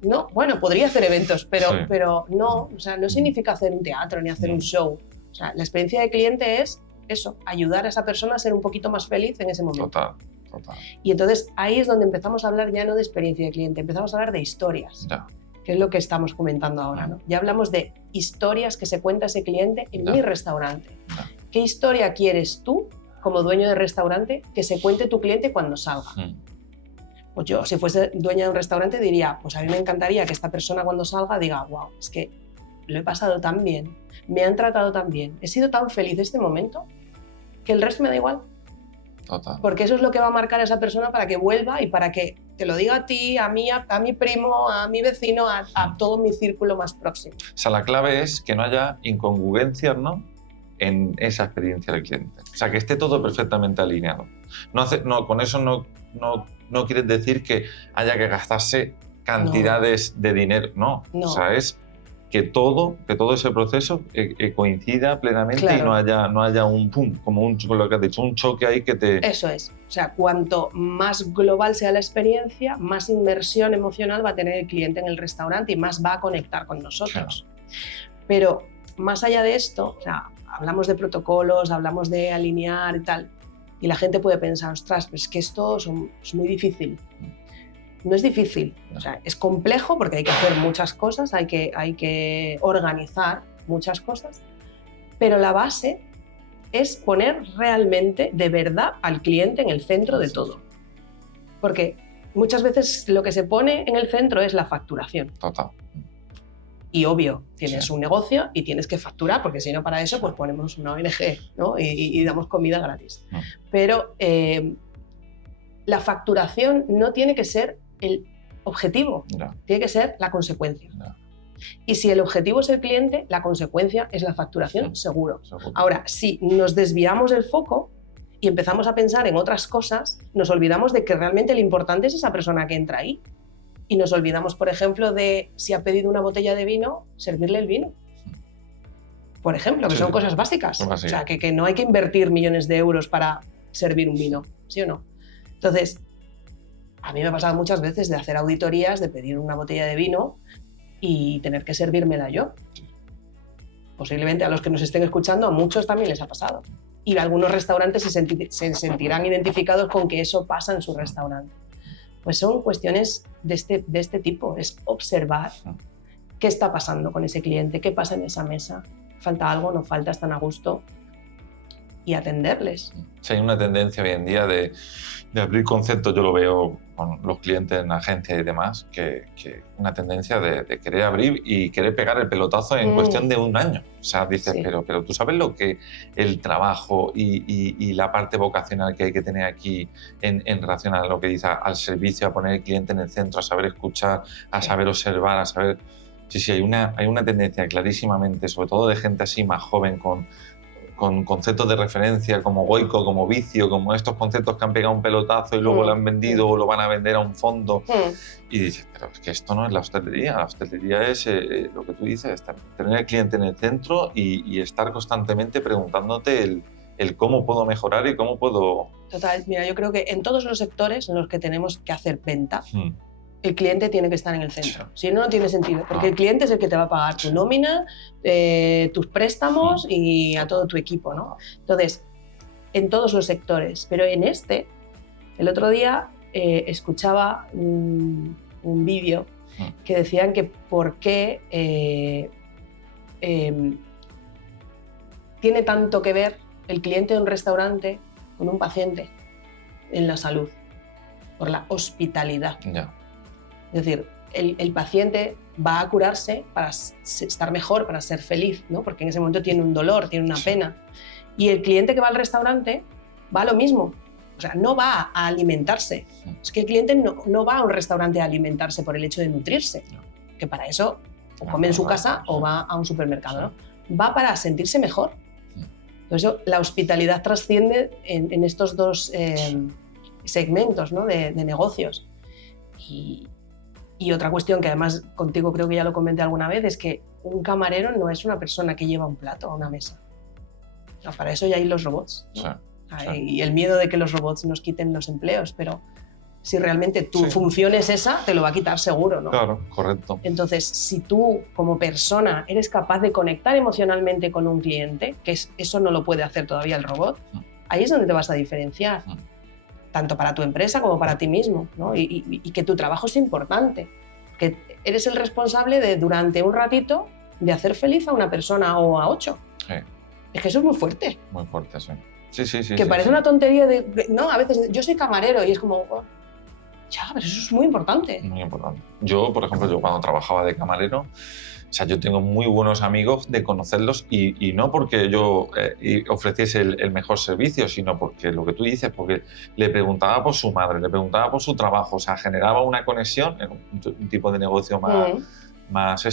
No, bueno, podría hacer eventos, pero no, o sea, no significa hacer un teatro ni hacer un show. O sea, la experiencia de cliente es eso, ayudar a esa persona a ser un poquito más feliz en ese momento. Total. Y entonces ahí es donde empezamos a hablar ya no de experiencia de cliente, empezamos a hablar de historias. Ya. Que es lo que estamos comentando ahora, ¿no? Ya hablamos de historias que se cuenta ese cliente en mi restaurante. ¿Qué historia quieres tú, como dueño de restaurante, que se cuente tu cliente cuando salga? Pues yo, si fuese dueña de un restaurante, diría, pues a mí me encantaría que esta persona cuando salga diga, wow, es que lo he pasado tan bien, me han tratado tan bien, he sido tan feliz este momento, que el resto me da igual. Total. Porque eso es lo que va a marcar a esa persona para que vuelva y para que te lo diga a ti, a mí, a mi primo, a mi vecino, a todo mi círculo más próximo. O sea, la clave es que no haya incongruencias, ¿no?, en esa experiencia del cliente. O sea, que esté todo perfectamente alineado. Con eso no quieres decir que haya que gastarse cantidades de dinero. No. O sea, es que todo ese proceso coincida plenamente. Claro. Y no haya un pum, como lo que has dicho, un choque ahí que te... Eso es. O sea, cuanto más global sea la experiencia, más inmersión emocional va a tener el cliente en el restaurante y más va a conectar con nosotros. Claro. Pero más allá de esto, o sea, hablamos de protocolos, hablamos de alinear y tal, y la gente puede pensar, ostras, pues es que esto es muy difícil. No es difícil, o sea, es complejo porque hay que hacer muchas cosas, hay que organizar muchas cosas, pero la base es poner realmente, de verdad, al cliente en el centro de todo. Porque muchas veces lo que se pone en el centro es la facturación. Total. Y obvio, tienes un negocio y tienes que facturar, porque si no para eso pues ponemos una ONG, ¿no? y damos comida gratis. Pero la facturación no tiene que ser el objetivo, tiene que ser la consecuencia. Y si el objetivo es el cliente, la consecuencia es la facturación, seguro. Ahora, si nos desviamos del foco y empezamos a pensar en otras cosas, nos olvidamos de que realmente lo importante es esa persona que entra ahí. Y nos olvidamos, por ejemplo, de si ha pedido una botella de vino, servirle el vino. Por ejemplo, que son cosas básicas. O sea, que no hay que invertir millones de euros para servir un vino, ¿sí o no? Entonces, a mí me ha pasado muchas veces de hacer auditorías, de pedir una botella de vino y tener que servírmela yo. Posiblemente a los que nos estén escuchando, a muchos también les ha pasado. Y algunos restaurantes se sentirán identificados con que eso pasa en su restaurante. Pues son cuestiones de este tipo, es observar qué está pasando con ese cliente, qué pasa en esa mesa, falta algo, no falta, están a gusto, y atenderles. Sí, hay una tendencia hoy en día de abrir conceptos, yo lo veo con los clientes en agencia y demás, que una tendencia de querer abrir y querer pegar el pelotazo en cuestión de un año. O sea, dices, pero tú sabes lo que el trabajo y la parte vocacional que hay que tener aquí en relación a lo que dice, al servicio, a poner el cliente en el centro, a saber escuchar, a saber observar, a saber... Sí, hay una tendencia clarísimamente, sobre todo de gente así más joven, con con conceptos de referencia como Goico, como Vicio, como estos conceptos que han pegado un pelotazo y luego lo han vendido o lo van a vender a un fondo. Y dices, pero es que esto no es la hostelería es lo que tú dices, tener el cliente en el centro y estar constantemente preguntándote el cómo puedo mejorar y cómo puedo... Total, mira, yo creo que en todos los sectores en los que tenemos que hacer venta, el cliente tiene que estar en el centro. Si no, no tiene sentido, porque el cliente es el que te va a pagar tu nómina, tus préstamos y a todo tu equipo, ¿no? Entonces, en todos los sectores. Pero en el otro día escuchaba un vídeo que decían que por qué tiene tanto que ver el cliente de un restaurante con un paciente en la salud, por la hospitalidad. Yeah. Es decir, el paciente va a curarse para estar mejor, para ser feliz, ¿no? Porque en ese momento tiene un dolor, tiene una pena. Y el cliente que va al restaurante va a lo mismo. O sea, no va a alimentarse. Es que el cliente no va a un restaurante a alimentarse por el hecho de nutrirse, que para eso o come en su casa o va a un supermercado, ¿no? Va para sentirse mejor. Por eso la hospitalidad trasciende en estos dos segmentos, ¿no? de negocios. Y otra cuestión que además contigo creo que ya lo comenté alguna vez es que un camarero no es una persona que lleva un plato a una mesa. No, para eso ya hay los robots, ¿no? Sí. Y el miedo de que los robots nos quiten los empleos, pero si realmente tu función es esa, te lo va a quitar seguro, ¿no? Claro, correcto. Entonces, si tú como persona eres capaz de conectar emocionalmente con un cliente, que eso no lo puede hacer todavía el robot, ahí es donde te vas a diferenciar. Tanto para tu empresa como para ti mismo, ¿no? Y que tu trabajo es importante, que eres el responsable de, durante un ratito, de hacer feliz a una persona o a 8. Sí. Es que eso es muy fuerte. Muy fuerte, sí. Sí. Que parece una tontería no, a veces yo soy camarero y es como, oh, ya, pero eso es muy importante. Muy importante. Yo, por ejemplo, cuando trabajaba de camarero, o sea, yo tengo muy buenos amigos de conocerlos y no porque yo ofreciese el mejor servicio, sino porque lo que tú dices, porque le preguntaba por su madre, le preguntaba por su trabajo, o sea, generaba una conexión en un tipo de negocio más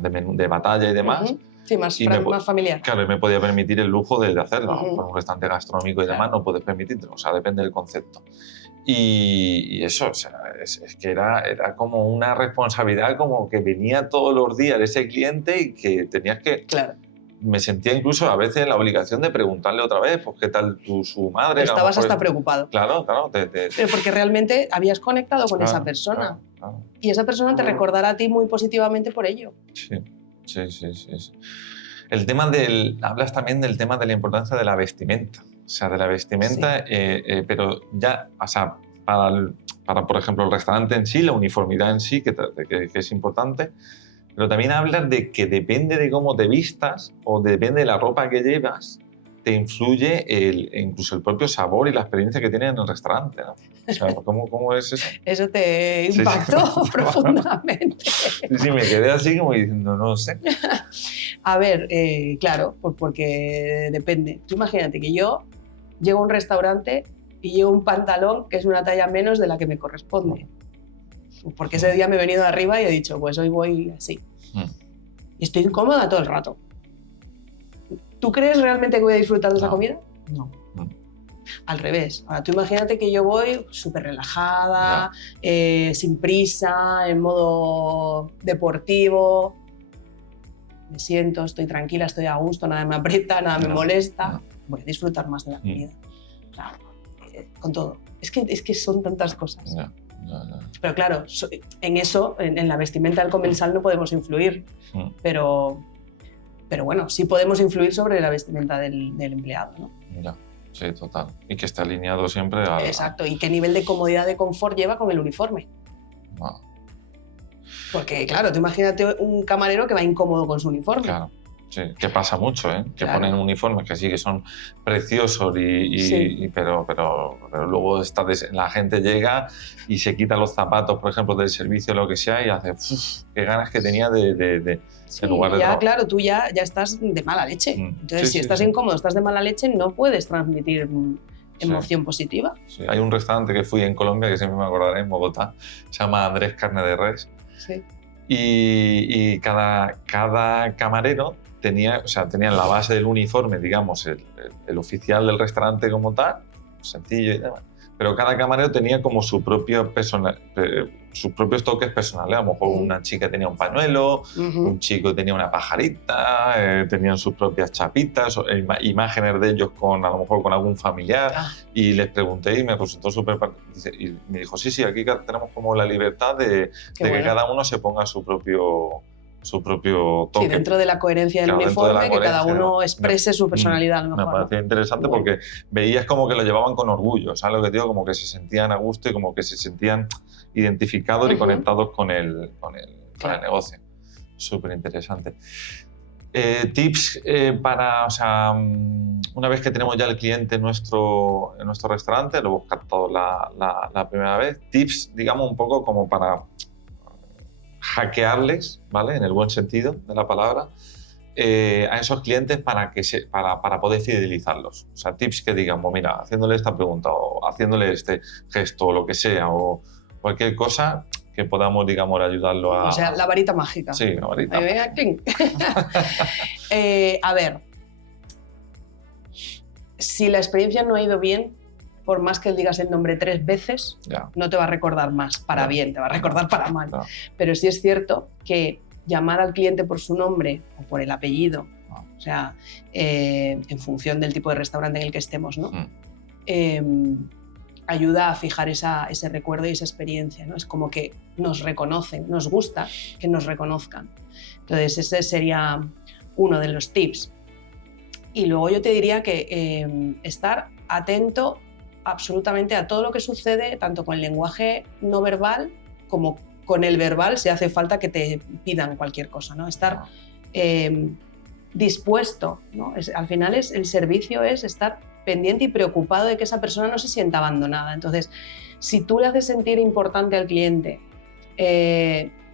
de batalla y demás. Sí, más familiar. Claro, y me podía permitir el lujo de hacerlo. Por un restaurante gastronómico y demás no puedes permitírtelo, o sea, depende del concepto. Y eso, o sea, es que era como una responsabilidad, como que venía todos los días ese cliente y que tenías que... Claro. Me sentía incluso a veces en la obligación de preguntarle otra vez, pues, ¿qué tal su madre? Estabas hasta preocupado. Claro. Pero porque realmente habías conectado con esa persona. Claro. Y esa persona te recordará a ti muy positivamente por ello. Sí. El tema hablas también del tema de la importancia de la vestimenta. O sea, de la vestimenta, pero ya, o sea, para, por ejemplo, el restaurante en sí, la uniformidad en sí, que es importante, pero también hablas de que depende de cómo te vistas o depende de la ropa que llevas, te influye incluso el propio sabor y la experiencia que tienes en el restaurante, ¿no? O sea, ¿cómo es eso? Eso te impactó profundamente. Sí, me quedé así como diciendo, no sé. A ver, claro, pues porque depende. Tú imagínate que yo llego a un restaurante y llevo un pantalón que es una talla menos de la que me corresponde. Porque ese día me he venido de arriba y he dicho, pues hoy voy así. Y estoy incómoda todo el rato. ¿Tú crees realmente que voy a disfrutar de esa comida? No. Al revés. Ahora, tú imagínate que yo voy súper relajada, sin prisa, en modo deportivo. Me siento, estoy tranquila, estoy a gusto, nada me aprieta, nada me molesta. Voy a disfrutar más de la comida. O sea, con todo. Es que son tantas cosas. Pero claro, en la vestimenta del comensal no podemos influir. Pero bueno, sí podemos influir sobre la vestimenta del empleado, ¿no? Sí, total. Y que esté alineado siempre Exacto. ¿Y qué nivel de comodidad, de confort lleva con el uniforme? Porque, claro, tú imagínate un camarero que va incómodo con su uniforme. Claro. Sí, que pasa mucho, ¿eh? Que claro. Ponen uniformes que sí, que son preciosos, pero luego la gente llega y se quita los zapatos, por ejemplo, del servicio o lo que sea y hace, qué ganas que tenía de lugar de ya, trabajo. Claro, tú ya estás de mala leche. Entonces, si estás incómodo, estás de mala leche, no puedes transmitir emoción positiva. Sí. Hay un restaurante que fui en Colombia, que siempre me acordaré, en Bogotá, se llama Andrés Carne de Res. Sí. y cada camarero tenía, o sea, tenía en la base del uniforme, digamos, el oficial del restaurante como tal, sencillo y demás. Pero cada camarero tenía como sus propios toques personales. A lo mejor una chica tenía un pañuelo, un chico tenía una pajarita, tenían sus propias chapitas, imágenes de ellos a lo mejor con algún familiar. Y les pregunté y me resultó súper... Y me dijo, sí, aquí tenemos como la libertad de que cada uno se ponga su propio toque. Sí, dentro de la coherencia del uniforme, que cada uno exprese su personalidad a lo mejor. Me parecía interesante porque veías como que lo llevaban con orgullo, ¿sabes lo que digo? Como que se sentían a gusto y como que se sentían identificados y conectados con el negocio. Súper interesante. Tips para, o sea, una vez que tenemos ya el cliente en nuestro restaurante, lo hemos captado la primera vez, tips, digamos, un poco como para hackearles, ¿vale? En el buen sentido de la palabra, a esos clientes para poder fidelizarlos. O sea, tips que digamos, mira, haciéndole esta pregunta o haciéndole este gesto o lo que sea o cualquier cosa que podamos, digamos, ayudarlo a... O sea, la varita mágica. Sí, la varita mágica. A ver, si la experiencia no ha ido bien, por más que digas el nombre 3 veces, no te va a recordar más para bien, te va a recordar para mal. Pero sí es cierto que llamar al cliente por su nombre o por el apellido, o sea, en función del tipo de restaurante en el que estemos, ¿no? Ayuda a fijar ese recuerdo y esa experiencia, ¿no? Es como que nos reconocen, nos gusta que nos reconozcan. Entonces, ese sería uno de los tips. Y luego yo te diría que estar atento absolutamente a todo lo que sucede, tanto con el lenguaje no verbal como con el verbal, si hace falta que te pidan cualquier cosa, ¿no? Estar dispuesto, ¿no? Al final el servicio es estar pendiente y preocupado de que esa persona no se sienta abandonada. Entonces, si tú le haces sentir importante al cliente,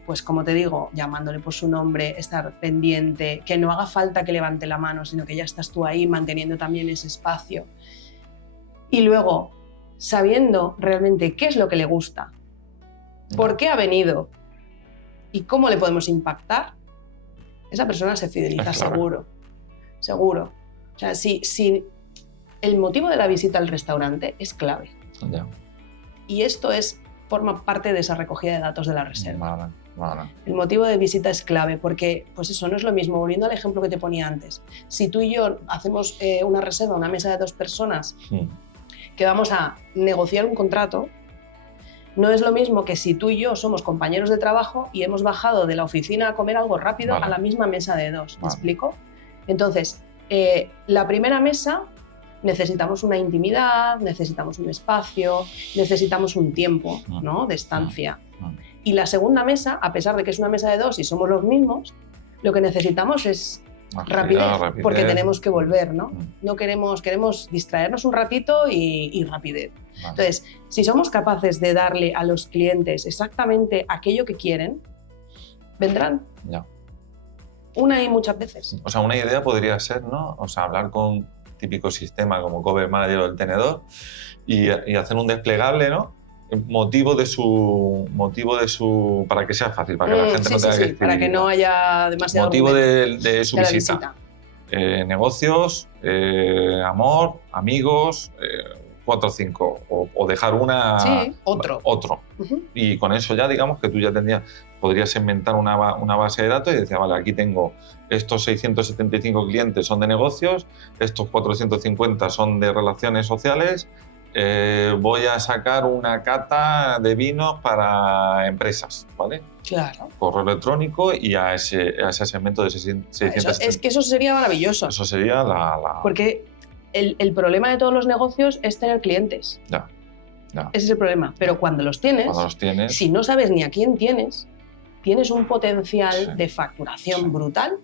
pues como te digo, llamándole por su nombre, estar pendiente, que no haga falta que levante la mano, sino que ya estás tú ahí manteniendo también ese espacio. Y luego, sabiendo realmente qué es lo que le gusta, por qué ha venido y cómo le podemos impactar, esa persona se fideliza seguro. Seguro. O sea, si el motivo de la visita al restaurante es clave. Y esto forma parte de esa recogida de datos de la reserva. El motivo de visita es clave porque, pues eso, no es lo mismo. Volviendo al ejemplo que te ponía antes. Si tú y yo hacemos una reserva, una mesa de 2 personas, que vamos a negociar un contrato, no es lo mismo que si tú y yo somos compañeros de trabajo y hemos bajado de la oficina a comer algo rápido a la misma mesa de 2. ¿Me explico? Entonces, la primera mesa necesitamos una intimidad, necesitamos un espacio, necesitamos un tiempo, ¿no? De estancia. Y la segunda mesa, a pesar de que es una mesa de 2 y somos los mismos, lo que necesitamos es rapidez, porque tenemos que volver, ¿no? No queremos distraernos un ratito y rapidez. Entonces, si somos capaces de darle a los clientes exactamente aquello que quieren, vendrán. Una y muchas veces. O sea, una idea podría ser, ¿no? O sea, hablar con típico sistema como Cover Manager o el tenedor y hacer un desplegable, ¿no? Motivo de su para que sea fácil, para que la gente no tenga que escribir. Para que no haya demasiado motivo de su visita. Negocios, amor, amigos, 4 o 5, o dejar una... Sí, otro. Y con eso ya, digamos, que tú ya podrías inventar una base de datos y decir, vale, aquí tengo estos 675 clientes son de negocios, estos 450 son de relaciones sociales, voy a sacar una cata de vinos para empresas, ¿vale? Claro. Correo electrónico y a ese segmento de 675. Es que eso sería maravilloso. Eso sería Porque el problema de todos los negocios es tener clientes. Ese es el problema. Pero cuando los tienes, si no sabes ni a quién tienes un potencial de facturación brutal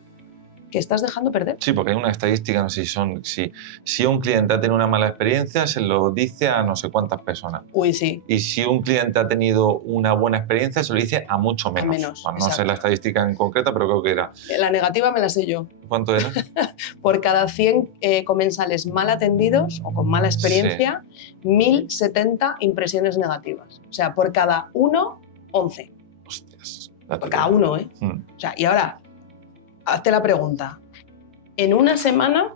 que estás dejando perder. Sí, porque hay una estadística, no sé si un cliente ha tenido una mala experiencia, se lo dice a no sé cuántas personas. Uy, sí. Y si un cliente ha tenido una buena experiencia, se lo dice a mucho menos. Bueno, no sé la estadística en concreta, pero creo que era... La negativa me la sé yo. ¿Cuánto era? Por cada 100 comensales mal atendidos o con mala experiencia, 1070 impresiones negativas. O sea, por cada 1, 11. Hostias. Por cada uno, ¿eh? O sea, y ahora, hazte la pregunta. En una semana,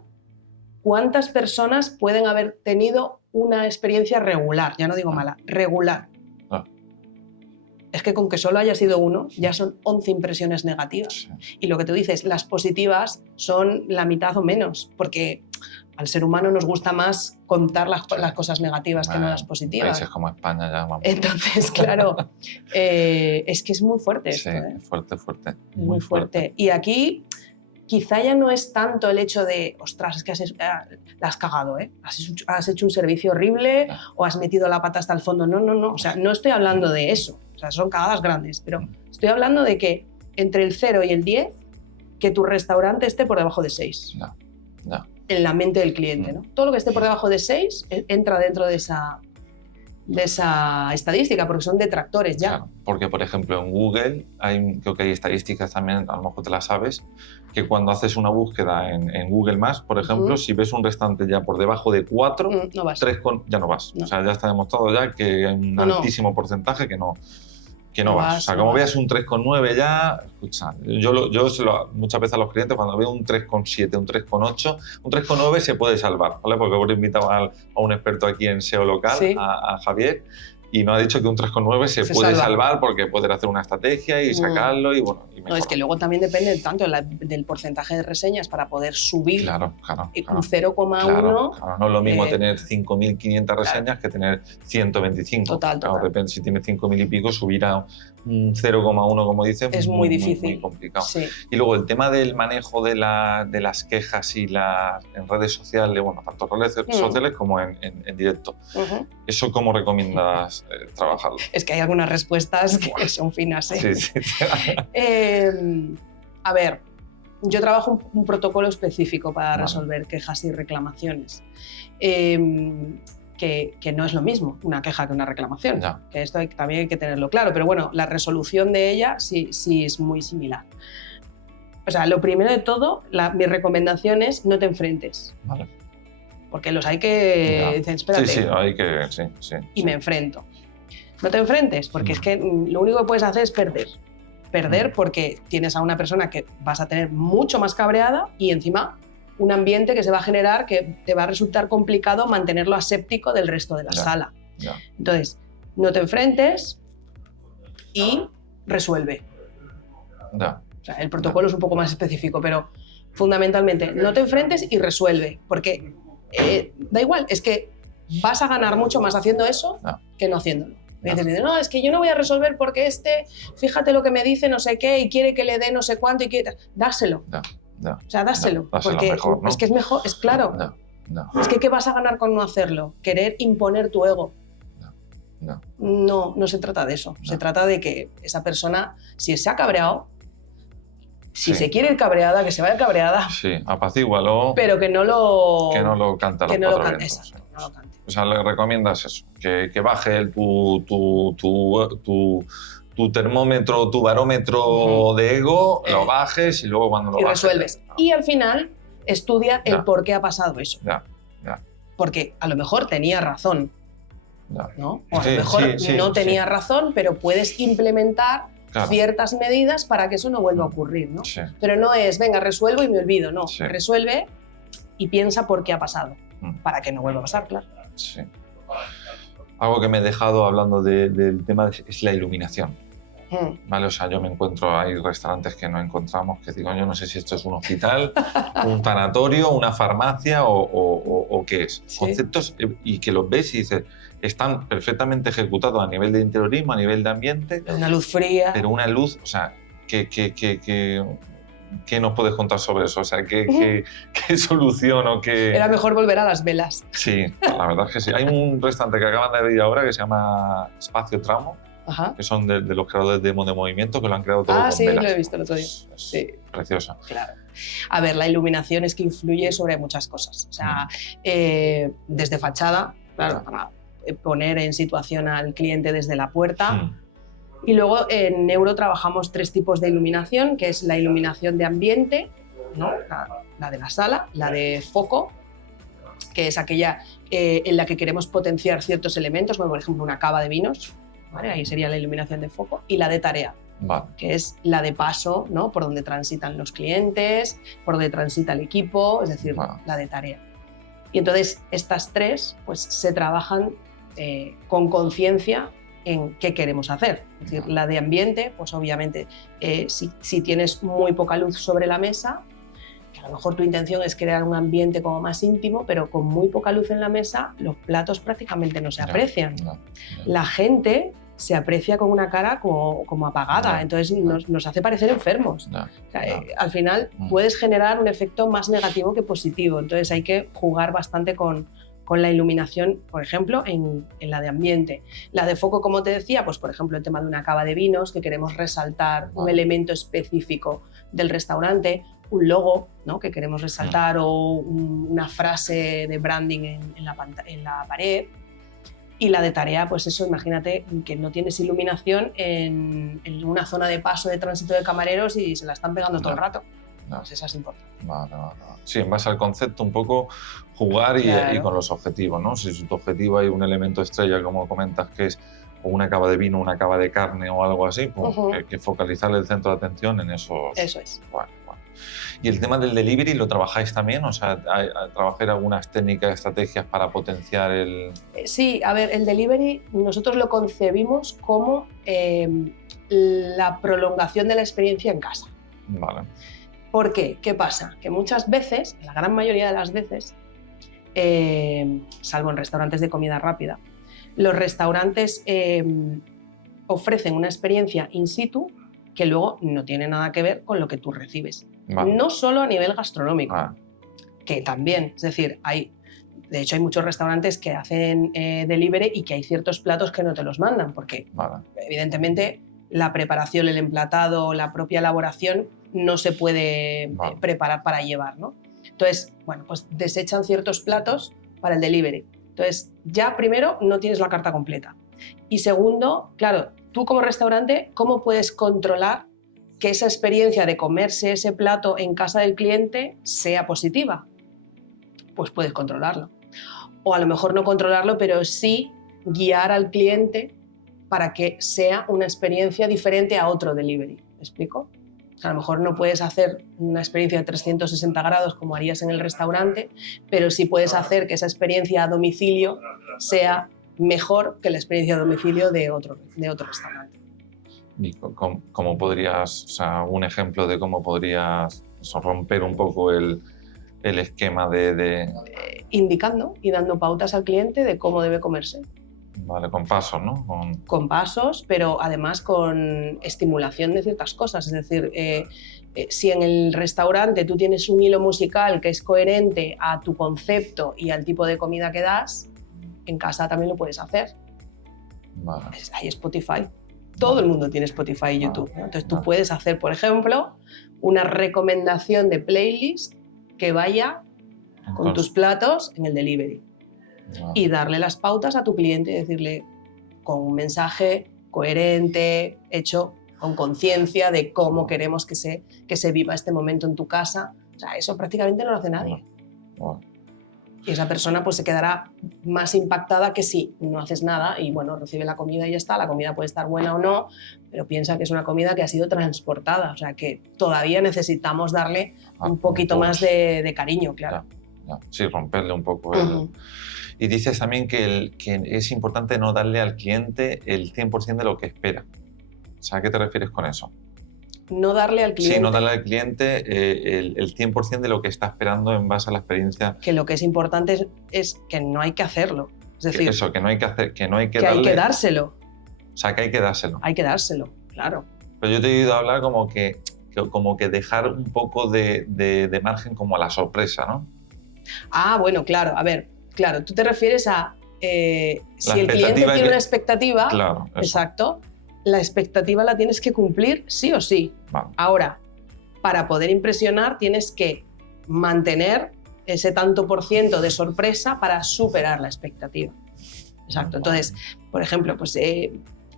¿cuántas personas pueden haber tenido una experiencia regular? Ya no digo mala, regular. Es que con que solo haya sido uno, ya son 11 impresiones negativas. Sí. Y lo que tú dices, las positivas son la mitad o menos, porque al ser humano nos gusta más contar las cosas negativas que no las positivas. Países como España ya vamos. Entonces, claro, es que es muy fuerte esto. Sí, fuerte. Es muy fuerte. Y aquí quizá ya no es tanto el hecho de, ostras, es que la has cagado, ¿eh? Has hecho un servicio horrible o has metido la pata hasta el fondo. No. O sea, no estoy hablando de eso. O sea, son cagadas grandes. Pero estoy hablando de que entre el 0 y el 10, que tu restaurante esté por debajo de 6. No. En la mente del cliente, ¿no? Todo lo que esté por debajo de 6 entra dentro de esa estadística, porque son detractores ya. Claro, porque, por ejemplo, en Google creo que hay estadísticas también, a lo mejor te las sabes, que cuando haces una búsqueda en Google Maps, por ejemplo, si ves un restaurante ya por debajo de 4, no vas. 3 ya no vas. No. O sea, ya está demostrado ya que hay un altísimo porcentaje que no vas. O sea, como veas un 3,9 ya, escucha, muchas veces a los clientes cuando veo un 3,7, un 3,8, un 3,9 se puede salvar, ¿vale? Porque hemos invitado a un experto aquí en SEO local, ¿sí? a Javier, y nos ha dicho que un 3,9 se puede salvar porque poder hacer una estrategia y sacarlo y bueno. Y no, es que luego también depende tanto del porcentaje de reseñas para poder subir claro. un 0,1. Claro, no es lo mismo tener 5.500 reseñas que tener 125. Total. De repente, si tienes 5.000 y pico, subir a un 0,1, como dices, es muy difícil. Muy complicado. Sí. Y luego el tema del manejo de las quejas y en redes sociales, bueno, tanto en redes sociales como en directo. ¿Eso cómo recomiendas trabajarlo? Es que hay algunas respuestas que son finas, ¿eh? Sí. A ver, yo trabajo un protocolo específico para resolver quejas y reclamaciones. Que no es lo mismo una queja que una reclamación, que esto también hay que tenerlo claro, pero bueno, la resolución de ella sí es muy similar. O sea, lo primero de todo, mi recomendación es no te enfrentes. Vale. Porque los hay que... Dicen, espérate. Sí, hay que... Sí. Y me enfrento. No te enfrentes, porque es que lo único que puedes hacer es perder. Perder porque tienes a una persona que vas a tener mucho más cabreada y encima un ambiente que se va a generar que te va a resultar complicado mantenerlo aséptico del resto de la sala. Entonces, no te enfrentes y resuelve. O sea, el protocolo es un poco más específico, pero fundamentalmente no te enfrentes y resuelve, porque da igual, es que vas a ganar mucho más haciendo eso que no haciéndolo. Y dices, no, es que yo no voy a resolver porque fíjate lo que me dice no sé qué y quiere que le dé no sé cuánto y quiere... Dáselo. O sea, dáselo, porque mejor, ¿no? es que es mejor, es claro. Es que ¿qué vas a ganar con no hacerlo? Querer imponer tu ego. No se trata de eso. Se trata de que esa persona, si se ha cabreado, si se quiere ir cabreada, que se vaya cabreada. Sí, apacígualo. Pero que no lo cante a los cuatro vientos. No lo cante. O sea, le recomiendas eso, que baje tu termómetro, tu barómetro de ego, lo bajes y luego cuando lo bajes... resuelves. Y al final estudia el por qué ha pasado eso. Porque a lo mejor tenía razón, ¿no? O a lo mejor no tenía razón, pero puedes implementar ciertas medidas para que eso no vuelva a ocurrir, ¿no? Pero no es, venga, resuelvo y me olvido, no. Resuelve y piensa por qué ha pasado, para que no vuelva a pasar, claro. Sí. Algo que me he dejado hablando del tema es la iluminación. ¿Vale? O sea, yo me encuentro, hay restaurantes que no encontramos que digo, yo no sé si esto es un hospital, un tanatorio, una farmacia o qué es. Conceptos y que los ves y dices, están perfectamente ejecutados a nivel de interiorismo, a nivel de ambiente. Una luz fría. Pero una luz, o sea, ¿qué nos puedes contar sobre eso? O sea, ¿qué solución o qué...? Era mejor volver a las velas. Sí, la verdad es que sí. Hay un restaurante que acaban de abrir ahora que se llama Espacio Tramo, que son de los creadores de Movimiento, que lo han creado todo con velas. Sí, lo he visto el otro día. Sí. Precioso. Claro. A ver, la iluminación es que influye sobre muchas cosas. O sea, desde fachada, claro, para poner en situación al cliente desde la puerta. Y luego en Neuro trabajamos 3 tipos de iluminación, que es la iluminación de ambiente, ¿no? La de la sala, la de foco, que es aquella en la que queremos potenciar ciertos elementos, como por ejemplo una cava de vinos, ¿vale? Ahí sería la iluminación de foco, y la de tarea, Vale. que es la de paso, ¿no? Por donde transitan los clientes, por donde transita el equipo, es decir, Vale. la de tarea. Y entonces estas tres pues, se trabajan con conciencia en qué queremos hacer. Es decir, la de ambiente, pues obviamente si tienes muy poca luz sobre la mesa, que a lo mejor tu intención es crear un ambiente como más íntimo, pero con muy poca luz en la mesa, los platos prácticamente no se aprecian. La gente se aprecia con una cara como apagada, entonces nos hace parecer enfermos. O sea, al final puedes generar un efecto más negativo que positivo, entonces hay que jugar bastante con la iluminación, por ejemplo, en la de ambiente. La de foco, como te decía, pues por ejemplo el tema de una cava de vinos, que queremos resaltar un elemento específico del restaurante, un logo, ¿no? que queremos resaltar, o una frase de branding en la pared. Y la de tarea, pues eso, imagínate que no tienes iluminación en una zona de paso de tránsito de camareros y se la están pegando todo el rato. Pues esa es importante. Vale. Sí, en base al concepto un poco jugar y con los objetivos, ¿no? Si tu objetivo hay un elemento estrella, como comentas, que es una cava de vino, una cava de carne o algo así, pues que focalizar el centro de atención en esos... Eso es. Bueno. ¿Y el tema del delivery lo trabajáis también? O sea, ¿trabajáis algunas técnicas, estrategias para potenciar el...? Sí, a ver, el delivery nosotros lo concebimos como la prolongación de la experiencia en casa. Vale. ¿Por qué? ¿Qué pasa? Que muchas veces, la gran mayoría de las veces, salvo en restaurantes de comida rápida, los restaurantes ofrecen una experiencia in situ que luego no tiene nada que ver con lo que tú recibes. Vale. No solo a nivel gastronómico, que también, es decir, de hecho hay muchos restaurantes que hacen delivery y que hay ciertos platos que no te los mandan, porque evidentemente la preparación, el emplatado, la propia elaboración no se puede preparar para llevar, ¿no? Entonces, bueno, pues desechan ciertos platos para el delivery. Entonces, ya primero no tienes la carta completa. Y segundo, claro, tú como restaurante, ¿cómo puedes controlar que esa experiencia de comerse ese plato en casa del cliente sea positiva? Pues puedes controlarlo. O a lo mejor no controlarlo, pero sí guiar al cliente para que sea una experiencia diferente a otro delivery. ¿Me explico? O sea, a lo mejor no puedes hacer una experiencia de 360 grados como harías en el restaurante, pero sí puedes hacer que esa experiencia a domicilio sea mejor que la experiencia a domicilio de otro restaurante. ¿Y cómo podrías, o sea, un ejemplo de cómo podrías romper un poco el esquema de... Indicando y dando pautas al cliente de cómo debe comerse. Vale, con pasos, ¿no? Con pasos, pero además con estimulación de ciertas cosas. Es decir, si en el restaurante tú tienes un hilo musical que es coherente a tu concepto y al tipo de comida que das, en casa también lo puedes hacer. Vale. Hay Spotify. Todo el mundo tiene Spotify y YouTube, ¿no? Entonces tú puedes hacer, por ejemplo, una recomendación de playlist que vaya con tus platos en el delivery. Y darle las pautas a tu cliente y decirle con un mensaje coherente, hecho con conciencia de cómo queremos que se viva este momento en tu casa. O sea, eso prácticamente no lo hace nadie. Y esa persona pues se quedará más impactada que si no haces nada y bueno, recibe la comida y ya está. La comida puede estar buena o no, pero piensa que es una comida que ha sido transportada. O sea, que todavía necesitamos darle un poquito más de cariño, claro. Sí, romperle un poco el... Y dices también que es importante no darle al cliente el 100% de lo que espera. O sea, ¿a qué te refieres con eso? No darle al cliente... Sí, no darle al cliente el 100% de lo que está esperando en base a la experiencia. Que lo que es importante es que no hay que hacerlo. Es decir... Eso, que no hay que hacer, que no hay que darle... hay que dárselo. O sea, que hay que dárselo. Hay que dárselo, claro. Pero yo te he oído hablar como que dejar un poco de margen como a la sorpresa, ¿no? Ah, bueno, claro. A ver, claro, tú te refieres a si el cliente tiene una expectativa, claro, exacto, la expectativa la tienes que cumplir sí o sí. Vale. Ahora, para poder impresionar tienes que mantener ese tanto por ciento de sorpresa para superar la expectativa. Exacto. Entonces, por ejemplo, pues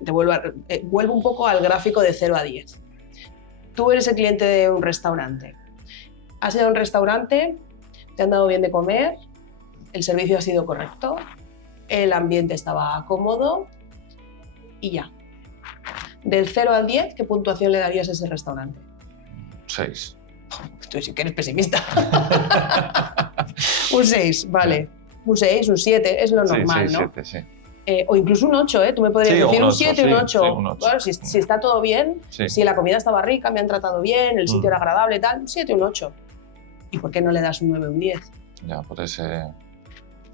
vuelvo un poco al gráfico de 0 a 10. Tú eres el cliente de un restaurante. Has ido a un restaurante, te han dado bien de comer, el servicio ha sido correcto, el ambiente estaba cómodo y ya. Del 0 al 10, ¿qué puntuación le darías a ese restaurante? 6. Tú sí que eres pesimista. Un 6, vale. Un 6, un 7, es lo normal, sí, ¿no? 7, sí. O incluso un 8, ¿eh? Tú me podrías decir un 7 y un 8. Sí, un 8. Bueno, si está todo bien, si la comida estaba rica, me han tratado bien, el sitio era agradable y tal, un 7 y un 8. ¿Y por qué no le das un 9 o un 10? Ya, por ese...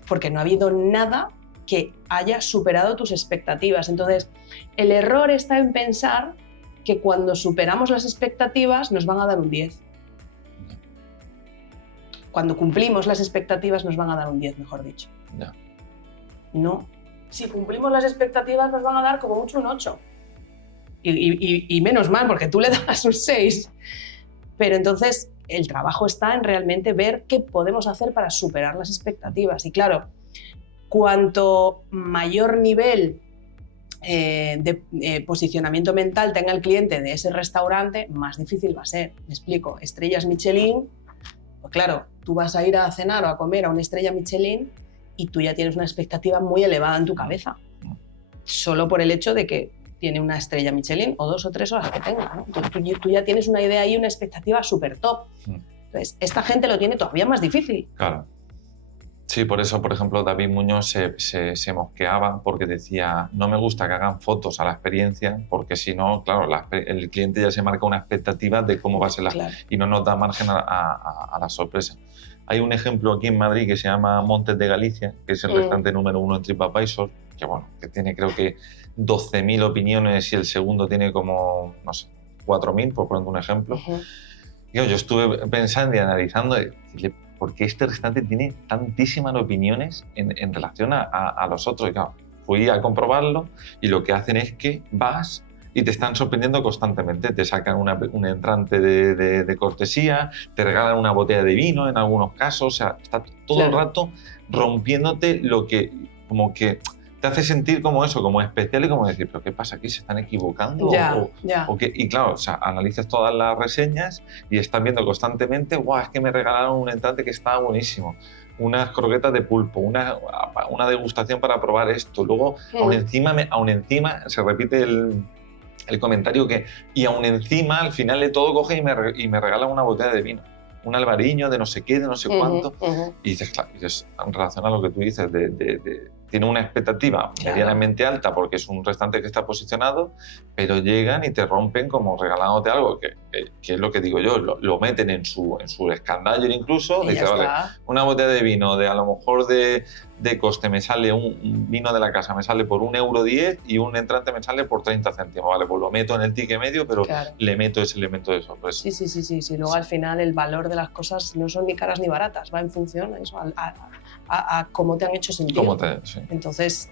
Porque no ha habido nada que haya superado tus expectativas. Entonces, el error está en pensar que cuando superamos las expectativas nos van a dar un 10. Cuando cumplimos las expectativas nos van a dar un 10, mejor dicho. Ya. No. Si cumplimos las expectativas nos van a dar como mucho un 8. Y menos mal, porque tú le das un 6. Pero entonces el trabajo está en realmente ver qué podemos hacer para superar las expectativas. Y claro, cuanto mayor nivel de posicionamiento mental tenga el cliente de ese restaurante, más difícil va a ser. Me explico. Estrellas Michelin, pues claro, tú vas a ir a cenar o a comer a una estrella Michelin y tú ya tienes una expectativa muy elevada en tu cabeza, solo por el hecho de que tiene una estrella Michelin o 2 o 3 horas que tenga, ¿no? Entonces tú ya tienes una idea y una expectativa súper top. Entonces, esta gente lo tiene todavía más difícil. Claro. Sí, por eso, por ejemplo, David Muñoz se mosqueaba porque decía, no me gusta que hagan fotos a la experiencia porque si no, claro, el cliente ya se marca una expectativa de cómo va a ser y no nos da margen a la sorpresa. Hay un ejemplo aquí en Madrid que se llama Montes de Galicia, que es el restaurante número 1 en TripAdvisor, que tiene creo que 12.000 opiniones y el segundo tiene como, no sé, 4.000, por poner un ejemplo. Yo estuve pensando y analizando por qué este restaurante tiene tantísimas opiniones en relación a los otros. Y claro, fui a comprobarlo y lo que hacen es que vas y te están sorprendiendo constantemente. Te sacan un entrante de cortesía, te regalan una botella de vino en algunos casos. O sea, está todo el rato rompiéndote lo que, como que te hace sentir como eso, como especial y como decir, ¿pero qué pasa aquí? ¿Se están equivocando? ¿O qué? Y claro, o sea, analizas todas las reseñas y estás viendo constantemente, ¡guau! Es que me regalaron un entrante que estaba buenísimo. Unas croquetas de pulpo, una degustación para probar esto. Luego, aún encima se repite el comentario que, y aún encima, al final de todo, coge y me regalan una botella de vino. Un albariño de no sé qué, de no sé cuánto. Y dices, claro, en relación a lo que tú dices, tiene una expectativa medianamente alta porque es un restaurante que está posicionado, pero llegan y te rompen como regalándote algo que es lo que digo yo, lo meten en su escandallo incluso, dice, vale, una botella de vino de a lo mejor de coste me sale un vino de la casa, me sale por 1,10 € y un entrante me sale por 30 céntimos, vale, pues lo meto en el ticket medio, pero le meto ese elemento de sorpresa. Sí, luego al final el valor de las cosas no son ni caras ni baratas, va en función a eso, a cómo te han hecho sentir. Sí. Entonces,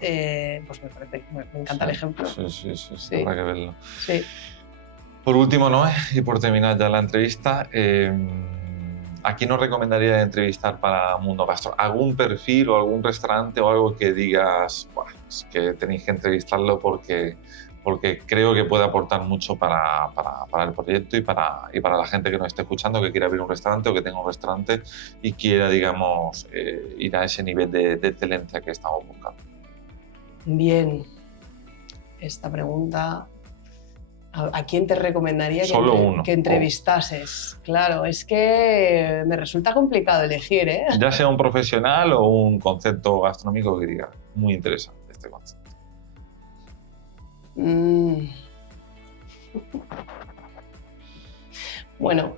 pues me encanta el ejemplo. Sí, habrá que verlo. Sí. Por último, Noé, y por terminar ya la entrevista, ¿a quién nos recomendaría entrevistar para Mundo Gastro? ¿Algún perfil o algún restaurante o algo que digas, es que tenéis que entrevistarlo porque creo que puede aportar mucho para el proyecto y para la gente que nos esté escuchando, que quiera abrir un restaurante o que tenga un restaurante y quiera, digamos, ir a ese nivel de excelencia que estamos buscando? Bien, esta pregunta, ¿a quién te recomendaría que entrevistases? Claro, es que me resulta complicado elegir, ¿eh? Ya sea un profesional o un concepto gastronómico que diga, muy interesante este concepto. Bueno,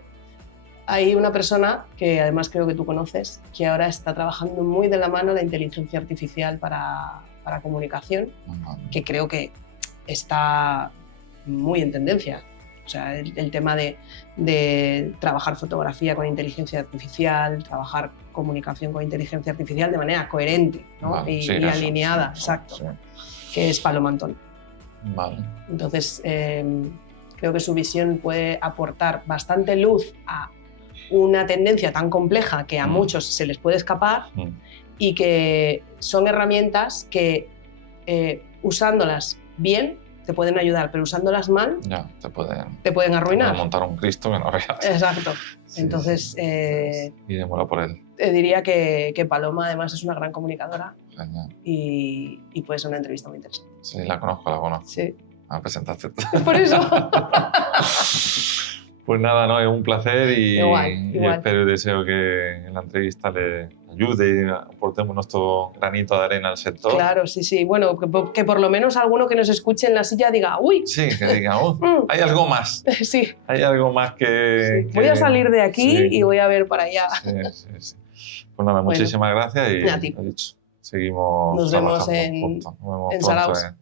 hay una persona que además creo que tú conoces, que ahora está trabajando muy de la mano la inteligencia artificial para comunicación, que creo que está muy en tendencia. O sea, el tema de trabajar fotografía con inteligencia artificial, trabajar comunicación con inteligencia artificial de manera coherente, ¿no? y alineada, exacto, que es Paloma Antón. Vale. Entonces, creo que su visión puede aportar bastante luz a una tendencia tan compleja que a muchos se les puede escapar y que son herramientas que usándolas bien te pueden ayudar, pero usándolas mal te pueden arruinar. Te pueden montar un Cristo que no veas. Exacto. Entonces, y demora por él. Te diría que Paloma además es una gran comunicadora y puede ser una entrevista muy interesante. Sí, la conozco. Sí. presentaste. Por eso. Pues nada, no, es un placer y Igual. espero y deseo que en la entrevista le ayude y aportemos nuestro granito de arena al sector. Claro, sí. Bueno, que por lo menos alguno que nos escuche en la silla diga, ¡uy! Sí, que diga, hay algo más. Sí. Hay algo más que... Voy a salir de aquí sí, y voy a ver para allá. Sí. Pues nada, muchísimas gracias y a ti. lo dicho, seguimos Nos vemos trabajando en juntos. Nos vemos en pronto Saraos.